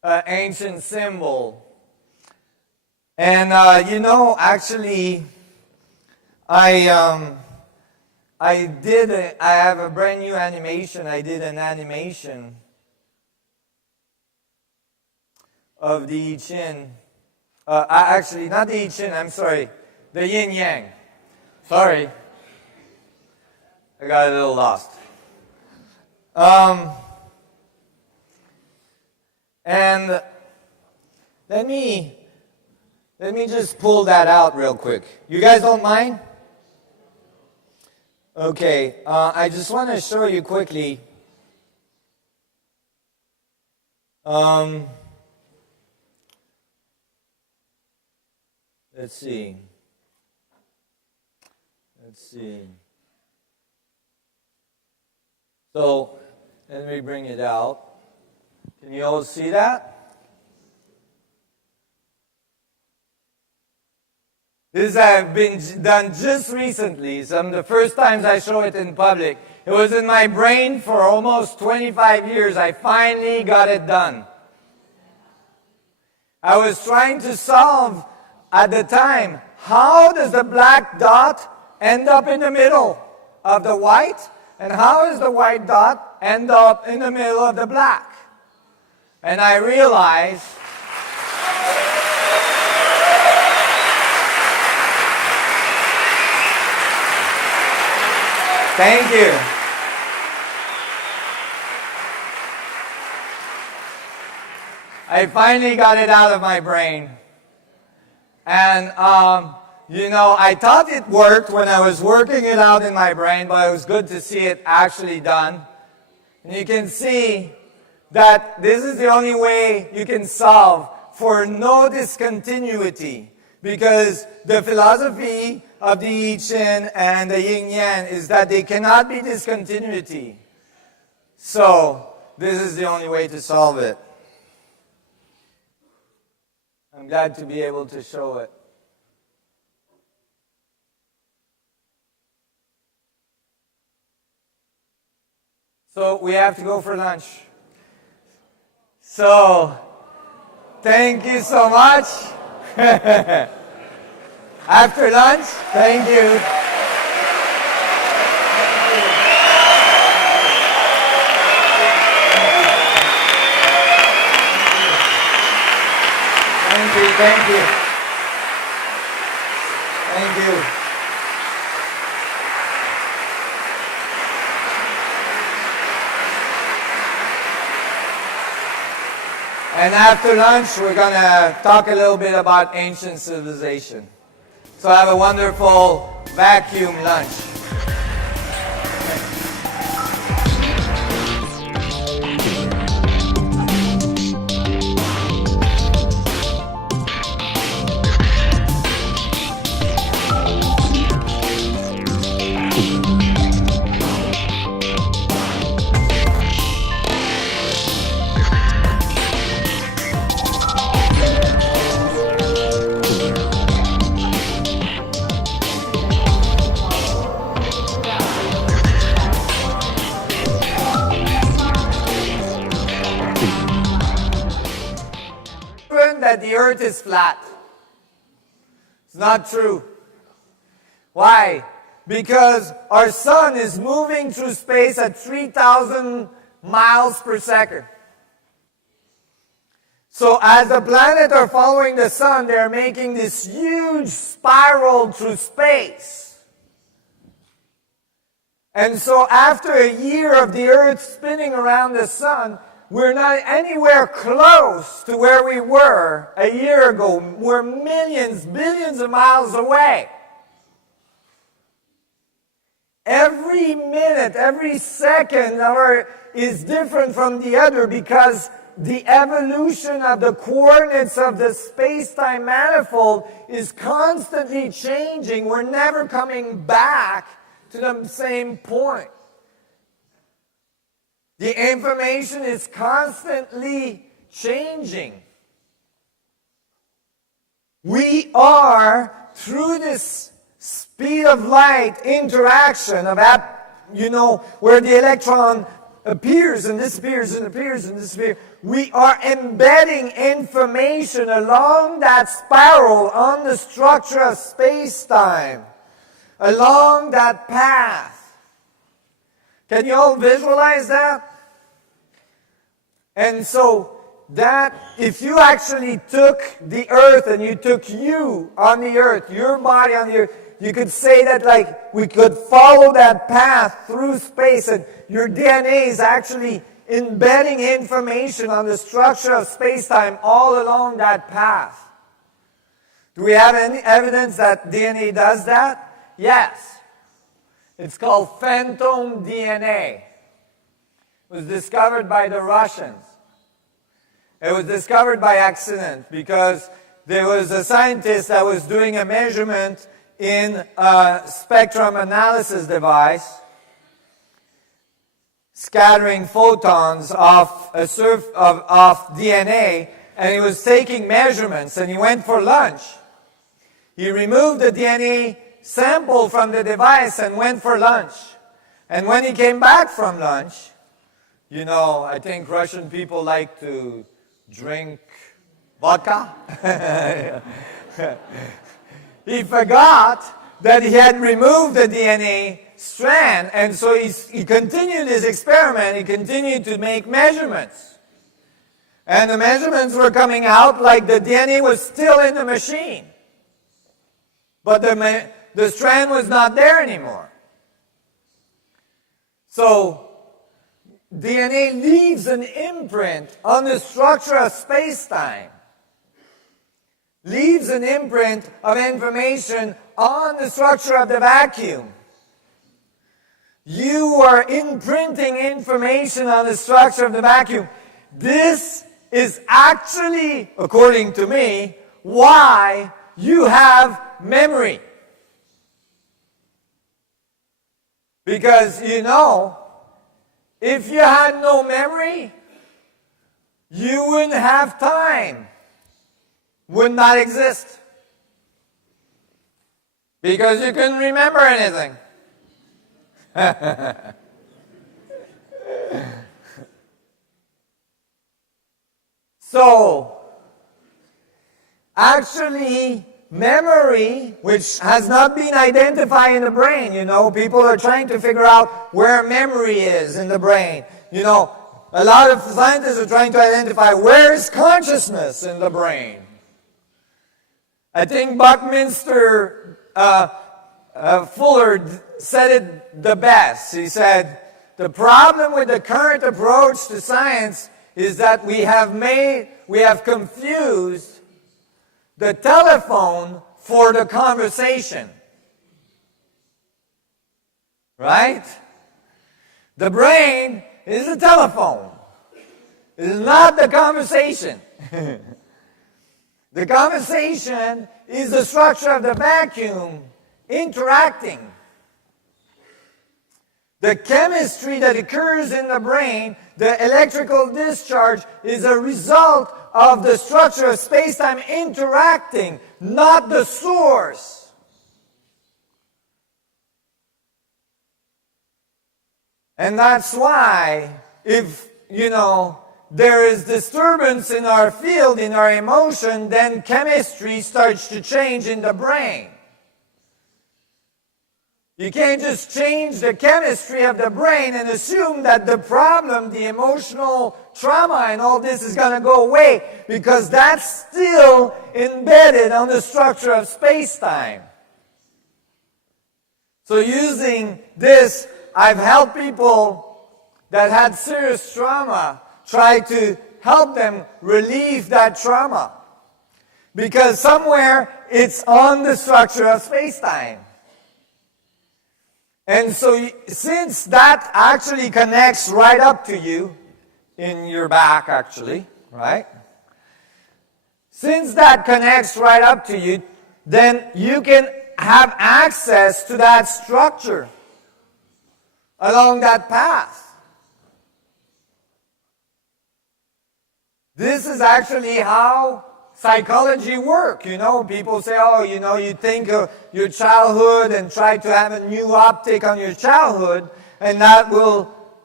ancient symbol. And actually, I have a brand new animation. I did an animation of the I Ching. Actually, not the I Ching, I'm sorry. The yin yang. Sorry. I got a little lost. And let me just pull that out real quick. You guys don't mind? Okay, I just want to show you quickly. Let's see. So, let me bring it out. Can you all see that? This has been done just recently. Some of the first times I show it in public. It was in my brain for almost 25 years. I finally got it done. I was trying to solve, at the time, how does the black dot end up in the middle of the white? And how does the white dot end up in the middle of the black? And I realized thank you. I finally got it out of my brain. And, I thought it worked when I was working it out in my brain, but it was good to see it actually done. And you can see that this is the only way you can solve for no discontinuity. Because the philosophy of the I Ching and the yin yang is that they cannot be discontinuity. So, this is the only way to solve it. I'm glad to be able to show it. So, we have to go for lunch. So, thank you so much. After lunch, thank you. Thank you. Thank you. And after lunch, we're going to talk a little bit about ancient civilization. So have a wonderful vacuum lunch. That the earth is flat. It's not true. Why? Because our sun is moving through space at 3,000 miles per second. So as the planets are following the sun, they're making this huge spiral through space. And so after a year of the earth spinning around the sun, we're not anywhere close to where we were a year ago. We're millions, billions of miles away. Every minute, every second is different from the other because the evolution of the coordinates of the space-time manifold is constantly changing. We're never coming back to the same point. The information is constantly changing. We are, through this speed of light interaction of, where the electron appears and disappears and appears and disappears. We are embedding information along that spiral on the structure of space-time, along that path. Can you all visualize that? And so that if you actually took the Earth and you took you on the Earth, your body on the Earth, you could say that like we could follow that path through space, and your DNA is actually embedding information on the structure of space-time all along that path. Do we have any evidence that DNA does that? Yes. It's called phantom DNA. It was discovered by the Russians. It was discovered by accident because there was a scientist that was doing a measurement in a spectrum analysis device, scattering photons off of DNA, and he was taking measurements, and he went for lunch. He removed the DNA sample from the device and went for lunch. And when he came back from lunch, you know, I think Russian people like to drink vodka. He forgot that he had removed the DNA strand, and so he continued his experiment. He continued to make measurements. And the measurements were coming out like the DNA was still in the machine. But the strand was not there anymore. So DNA leaves an imprint on the structure of space-time. Leaves an imprint of information on the structure of the vacuum. You are imprinting information on the structure of the vacuum. This is actually, according to me, why you have memory. Because, you know, if you had no memory, you wouldn't have time. Would not exist. Because you couldn't remember anything. So, actually, memory, which has not been identified in the brain, you know, people are trying to figure out where memory is in the brain. You know, a lot of scientists are trying to identify where is consciousness in the brain. I think Buckminster Fuller said it the best. He said, the problem with the current approach to science is that we have confused the telephone for the conversation. Right? The brain is the telephone. It is not the conversation. The conversation is the structure of the vacuum interacting. The chemistry that occurs in the brain, the electrical discharge, is a result of the structure of space-time interacting, not the source. And that's why, if, you know, there is disturbance in our field, in our emotion, then chemistry starts to change in the brain. You can't just change the chemistry of the brain and assume that the problem, the emotional trauma and all this is going to go away, because that's still embedded on the structure of space-time. So using this, I've helped people that had serious trauma try to help them relieve that trauma. Because somewhere it's on the structure of space-time. And so since that actually connects right up to you, in your back actually, right? Since that connects right up to you, then you can have access to that structure along that path. This is actually how psychology works. You know, people say, oh, you know, you think of your childhood and try to have a new optic on your childhood, and that will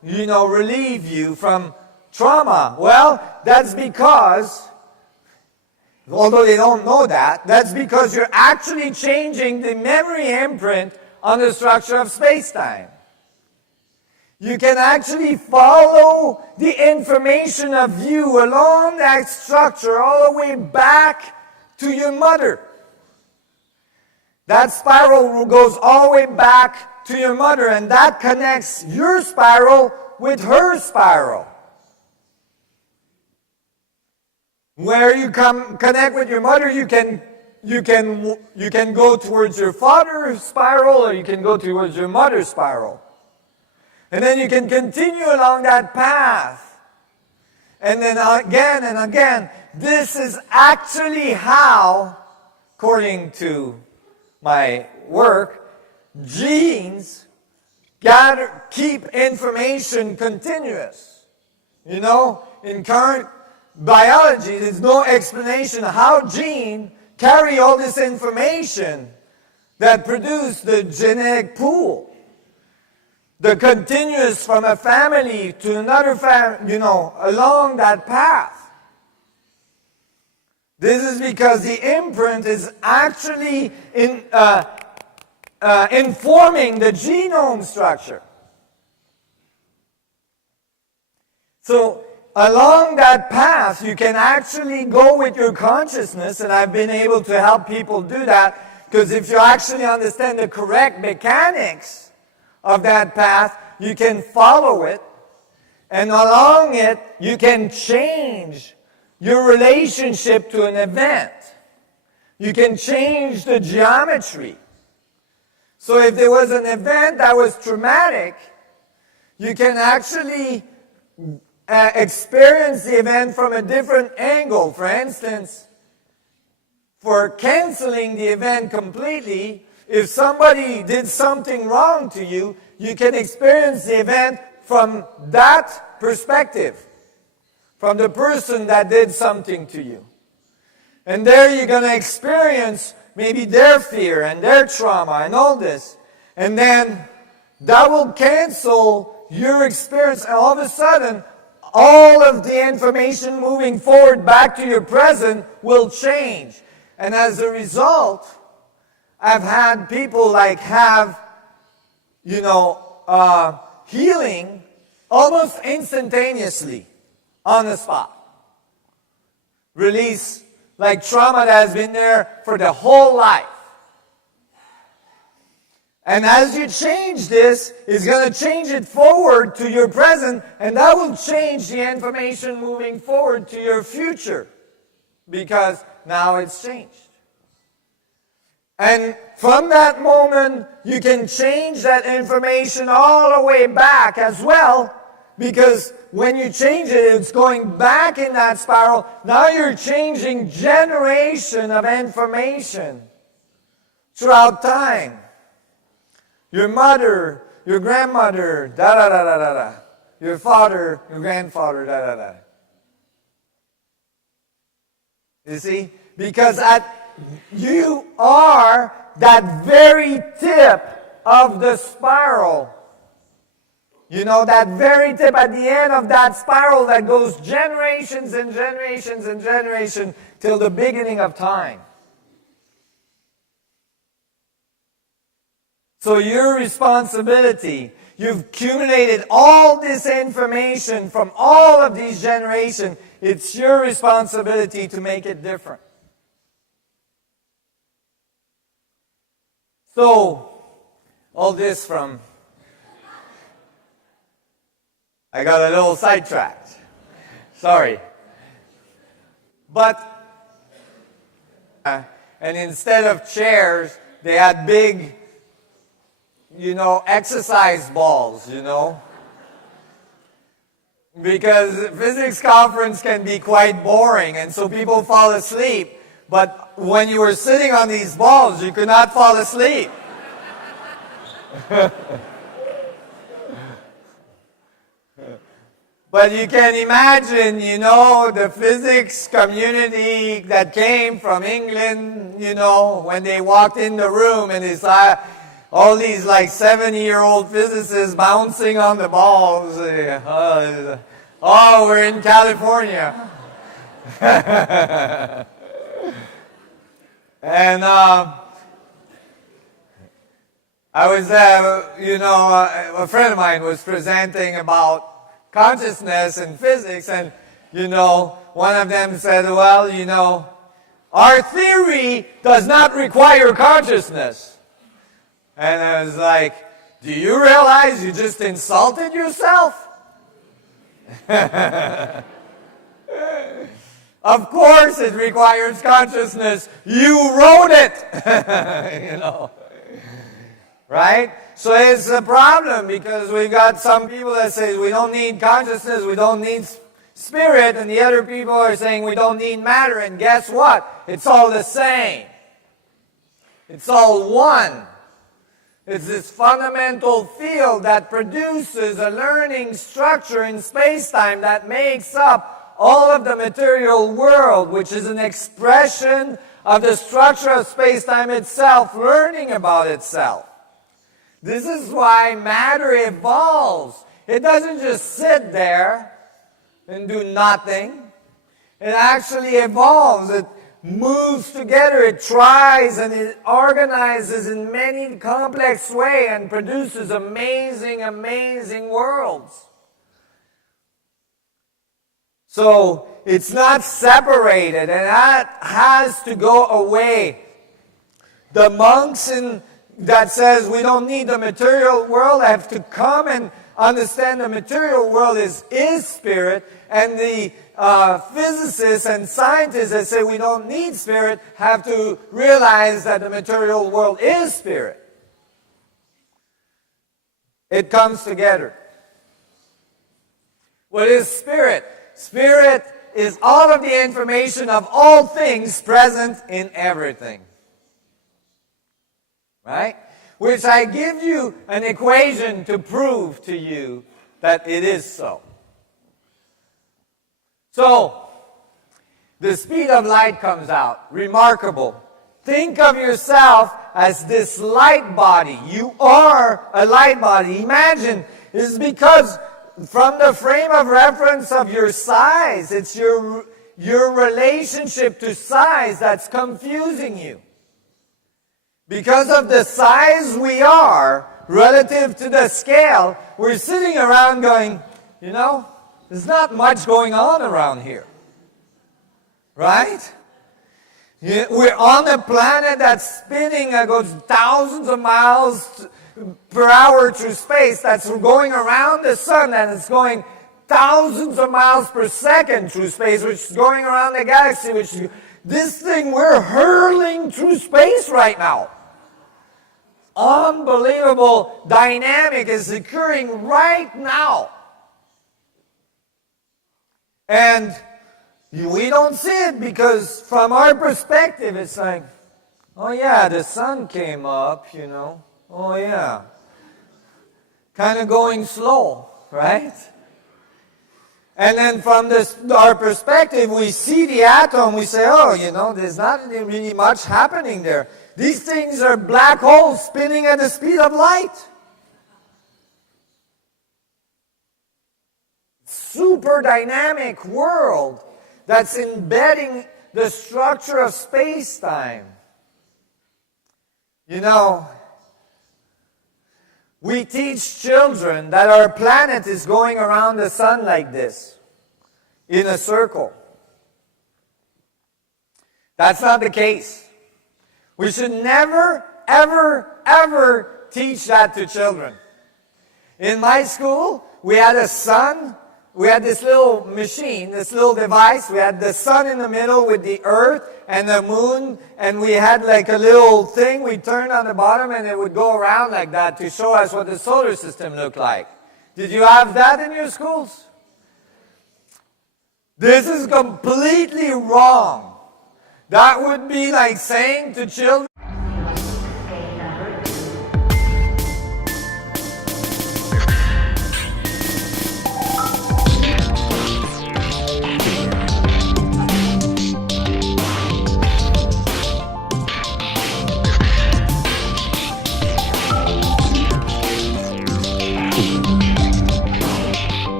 relieve you from trauma? Well, that's because, although they don't know that, that's because you're actually changing the memory imprint on the structure of space-time. You can actually follow the information of you along that structure all the way back to your mother. That spiral goes all the way back to your mother, and that connects your spiral with her spiral. Where you connect with your mother, you can go towards your father's spiral, or you can go towards your mother's spiral. And then you can continue along that path. And then again and again. This is actually how, according to my work, genes keep information continuous. In current biology, there's no explanation how genes carry all this information that produce the genetic pool. The continuous from a family to another family, along that path. This is because the imprint is actually informing the genome structure. So, along that path, you can actually go with your consciousness, and I've been able to help people do that, because if you actually understand the correct mechanics of that path, you can follow it, and along it, you can change your relationship to an event. You can change the geometry. So if there was an event that was traumatic, you can actually experience the event from a different angle. For instance, for canceling the event completely, if somebody did something wrong to you, you can experience the event from that perspective, from the person that did something to you. And there you're going to experience maybe their fear and their trauma and all this. And then that will cancel your experience, and all of a sudden, all of the information moving forward back to your present will change. And as a result, I've had people have, healing almost instantaneously on the spot. Release trauma that has been there for the whole life. And as you change this, it's going to change it forward to your present, and that will change the information moving forward to your future, because now it's changed. And from that moment, you can change that information all the way back as well, because when you change it, it's going back in that spiral. Now you're changing generation of information throughout time. Your mother, your grandmother, da-da-da-da-da-da. Your father, your grandfather, da-da-da. You see? Because you are that very tip of the spiral. That very tip at the end of that spiral that goes generations and generations and generations till the beginning of time. So your responsibility, you've accumulated all this information from all of these generations. It's your responsibility to make it different. So, all this from... I got a little sidetracked. Sorry. But, and instead of chairs, they had big, exercise balls, Because physics conference can be quite boring, and so people fall asleep. But when you were sitting on these balls, you could not fall asleep. But you can imagine, the physics community that came from England, when they walked in the room and they saw all these like 70-year-old physicists bouncing on the balls. Oh, we're in California. And I was, a friend of mine was presenting about consciousness and physics, and, one of them said, well, our theory does not require consciousness. And I was like, do you realize you just insulted yourself? Of course it requires consciousness. You wrote it. Right? So it's a problem because we got some people that say we don't need consciousness, we don't need spirit, and the other people are saying we don't need matter, and guess what? It's all the same. It's all one. It's this fundamental field that produces a learning structure in space-time that makes up all of the material world, which is an expression of the structure of space-time itself, learning about itself. This is why matter evolves. It doesn't just sit there and do nothing. It actually evolves. It moves together. It tries and it organizes in many complex ways and produces amazing, amazing worlds. So it's not separated, and that has to go away. The monks that says we don't need the material world have to come and understand the material world is spirit, and the physicists and scientists that say we don't need spirit have to realize that the material world is spirit. It comes together. What is spirit? Spirit is all of the information of all things present in everything. Right? Which I give you an equation to prove to you that it is so. So, the speed of light comes out. Remarkable. Think of yourself as this light body. You are a light body. Imagine, it's because from the frame of reference of your size, it's your relationship to size that's confusing you. Because of the size we are relative to the scale, we're sitting around going, there's not much going on around here. Right? We're on a planet that's spinning, goes thousands of miles per hour through space, that's going around the sun, and it's going thousands of miles per second through space, which is going around the galaxy, this thing we're hurling through space right now. Unbelievable dynamic is occurring right now. And we don't see it because from our perspective it's like, oh yeah, the sun came up, Oh yeah. Kind of going slow, right? And then from our perspective, we see the atom, we say, there's not really much happening there. These things are black holes spinning at the speed of light. Super dynamic world that's embedding the structure of space-time. We teach children that our planet is going around the sun like this, in a circle. That's not the case. We should never, ever, ever teach that to children. In my school, we had a sun. We had this little machine, this little device. We had the sun in the middle with the earth and the moon, and we had like a little thing we turned on the bottom, and it would go around like that to show us what the solar system looked like. Did you have that in your schools? This is completely wrong. That would be like saying to children,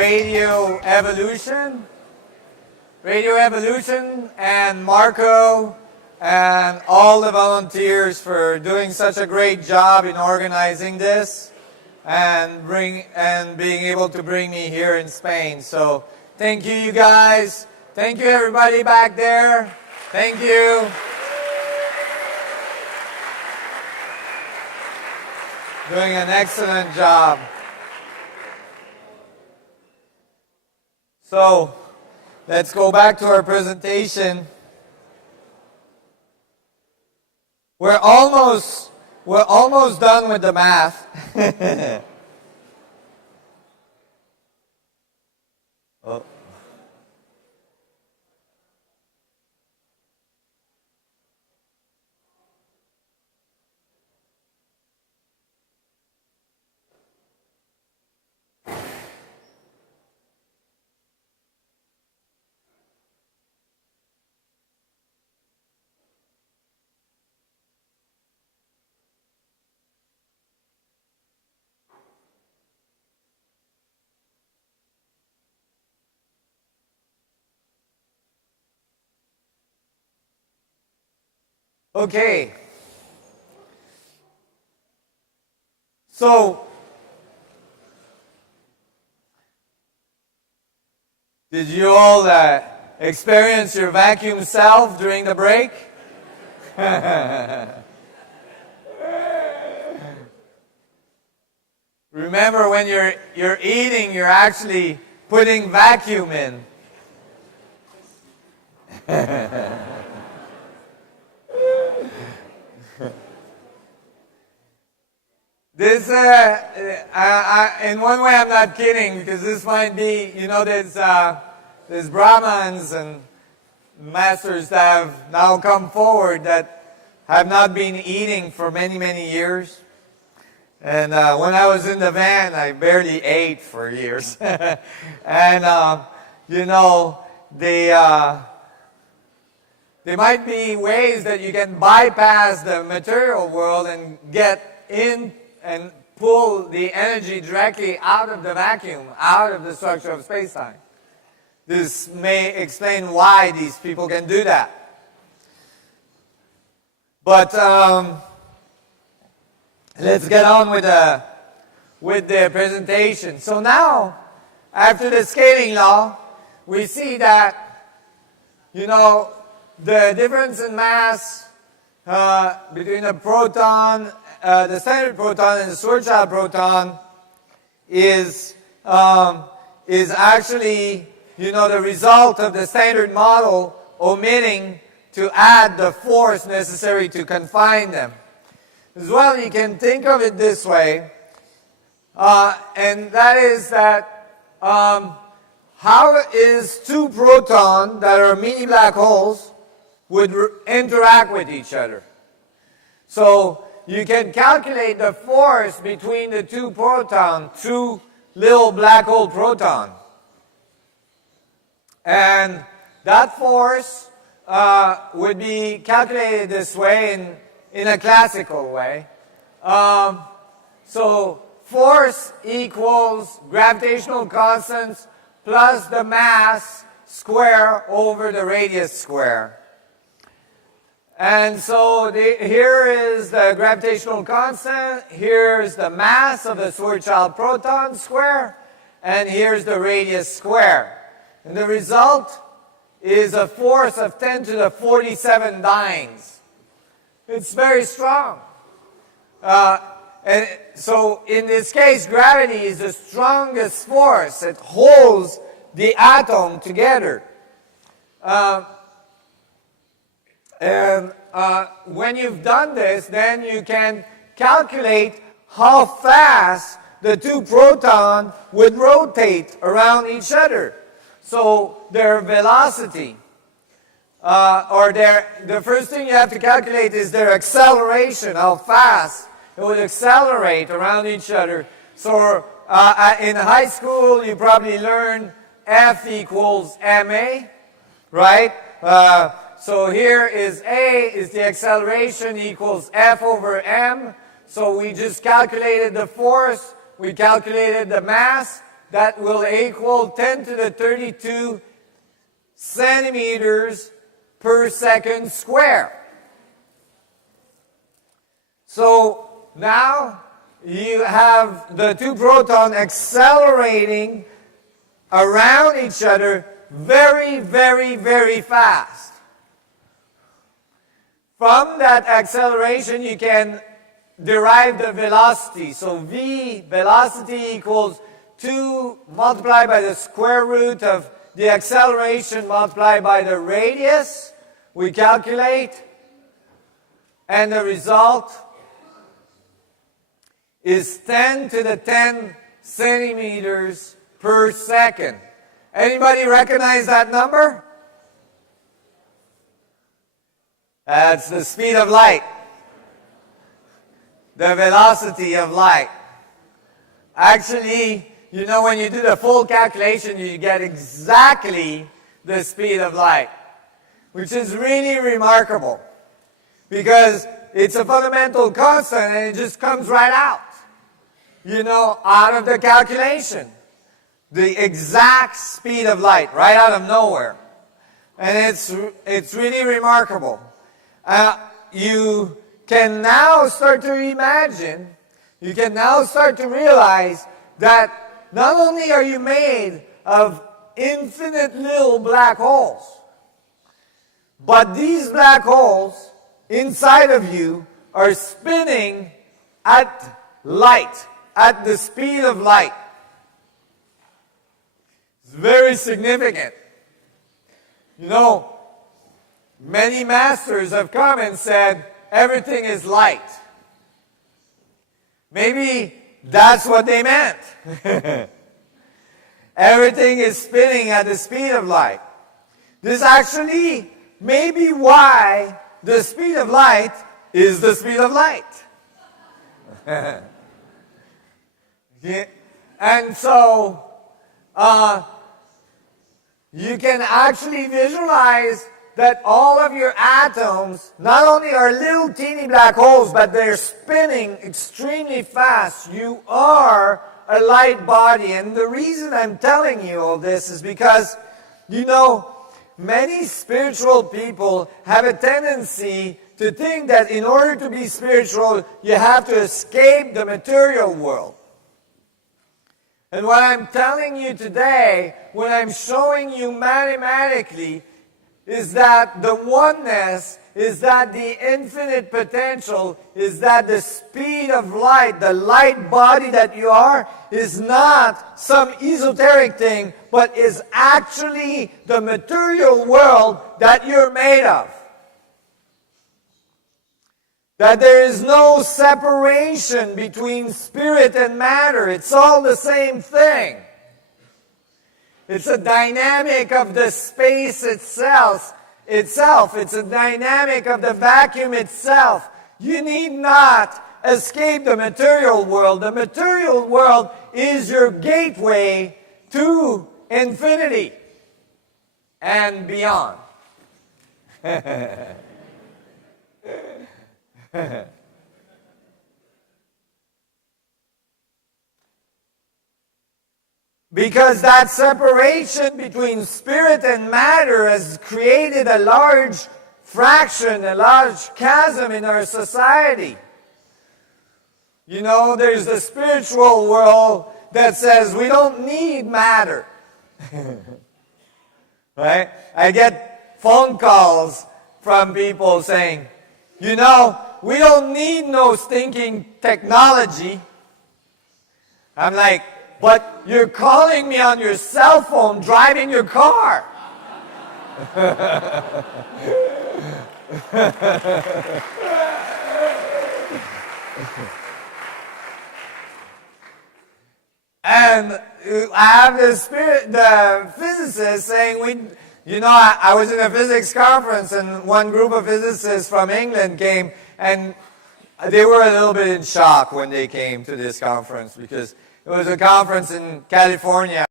radio evolution, and Marco and all the volunteers for doing such a great job in organizing this and being able to bring me here in Spain. So thank you, you guys. Thank you, everybody back there. Thank you. Doing an excellent job. So let's go back to our presentation. We're almost done with the math. Oh. Okay. So, did you all experience your vacuum self during the break? Remember, when you're eating, you're actually putting vacuum in. This, in one way, I'm not kidding, because this might be, there's Brahmins and masters that have now come forward that have not been eating for many, many years. And when I was in the van, I barely ate for years. And, there might be ways that you can bypass the material world and get in and pull the energy directly out of the vacuum, out of the structure of space-time. This may explain why these people can do that. But let's get on with the presentation. So now, after the scaling law, we see that, the difference in mass between a proton, the standard proton and the Schwarzschild proton is actually, the result of the standard model omitting to add the force necessary to confine them. As well, you can think of it this way, and that is that how is two protons that are mini black holes would interact with each other? So you can calculate the force between the two protons, two little black hole protons. And that force would be calculated this way in a classical way. So force equals gravitational constants plus the mass square over the radius square. And so here is the gravitational constant, here's the mass of the Schwarzschild proton square, and here's the radius square. And the result is a force of 10 to the 47 dynes. It's very strong. And so in this case, gravity is the strongest force. It holds the atom together. And when you've done this, then you can calculate how fast the two protons would rotate around each other. So their velocity, the first thing you have to calculate is their acceleration, how fast it would accelerate around each other. So in high school, you probably learned F equals ma, right? So here is A is the acceleration equals F over m. So we just calculated the force, we calculated the mass, that will equal 10 to the 32 centimeters per second square. So now you have the two protons accelerating around each other very, very, very fast. From that acceleration, you can derive the velocity. So v, velocity equals 2 multiplied by the square root of the acceleration multiplied by the radius. We calculate, and the result is 10 to the 10 centimeters per second. Anybody recognize that number? That's the speed of light. The velocity of light. Actually, you know, when you do the full calculation, you get exactly the speed of light, which is really remarkable because it's a fundamental constant and it just comes right out, you know, out of the calculation. The exact speed of light, right out of nowhere. And it's really remarkable. You can now start to imagine, you can now start to realize that not only are you made of infinite little black holes, but these black holes inside of you are spinning at light, at the speed of light. It's very significant. You know, many masters have come and said, everything is light. Maybe that's what they meant. Everything is spinning at the speed of light. This actually may be why the speed of light is the speed of light. Yeah. And so, you can actually visualize that all of your atoms not only are little teeny black holes, but they're spinning extremely fast. You are a light body. And the reason I'm telling you all this is because, you know, many spiritual people have a tendency to think that in order to be spiritual, you have to escape the material world. And what I'm telling you today, when I'm showing you mathematically, is that the oneness, is that the infinite potential, is that the speed of light, the light body that you are, is not some esoteric thing, but is actually the material world that you're made of. That there is no separation between spirit and matter. It's all the same thing. It's a dynamic of the space itself. It's a dynamic of the vacuum itself. You need not escape the material world. The material world is your gateway to infinity and beyond. Because that separation between spirit and matter has created a large fraction, a large chasm in our society. You know, there's the spiritual world that says we don't need matter. Right? I get phone calls from people saying, you know, we don't need no stinking technology. I'm like, but you're calling me on your cell phone driving your car. And I have the physicist saying, I was in a physics conference and one group of physicists from England came and they were a little bit in shock when they came to this conference because it was a conference in California.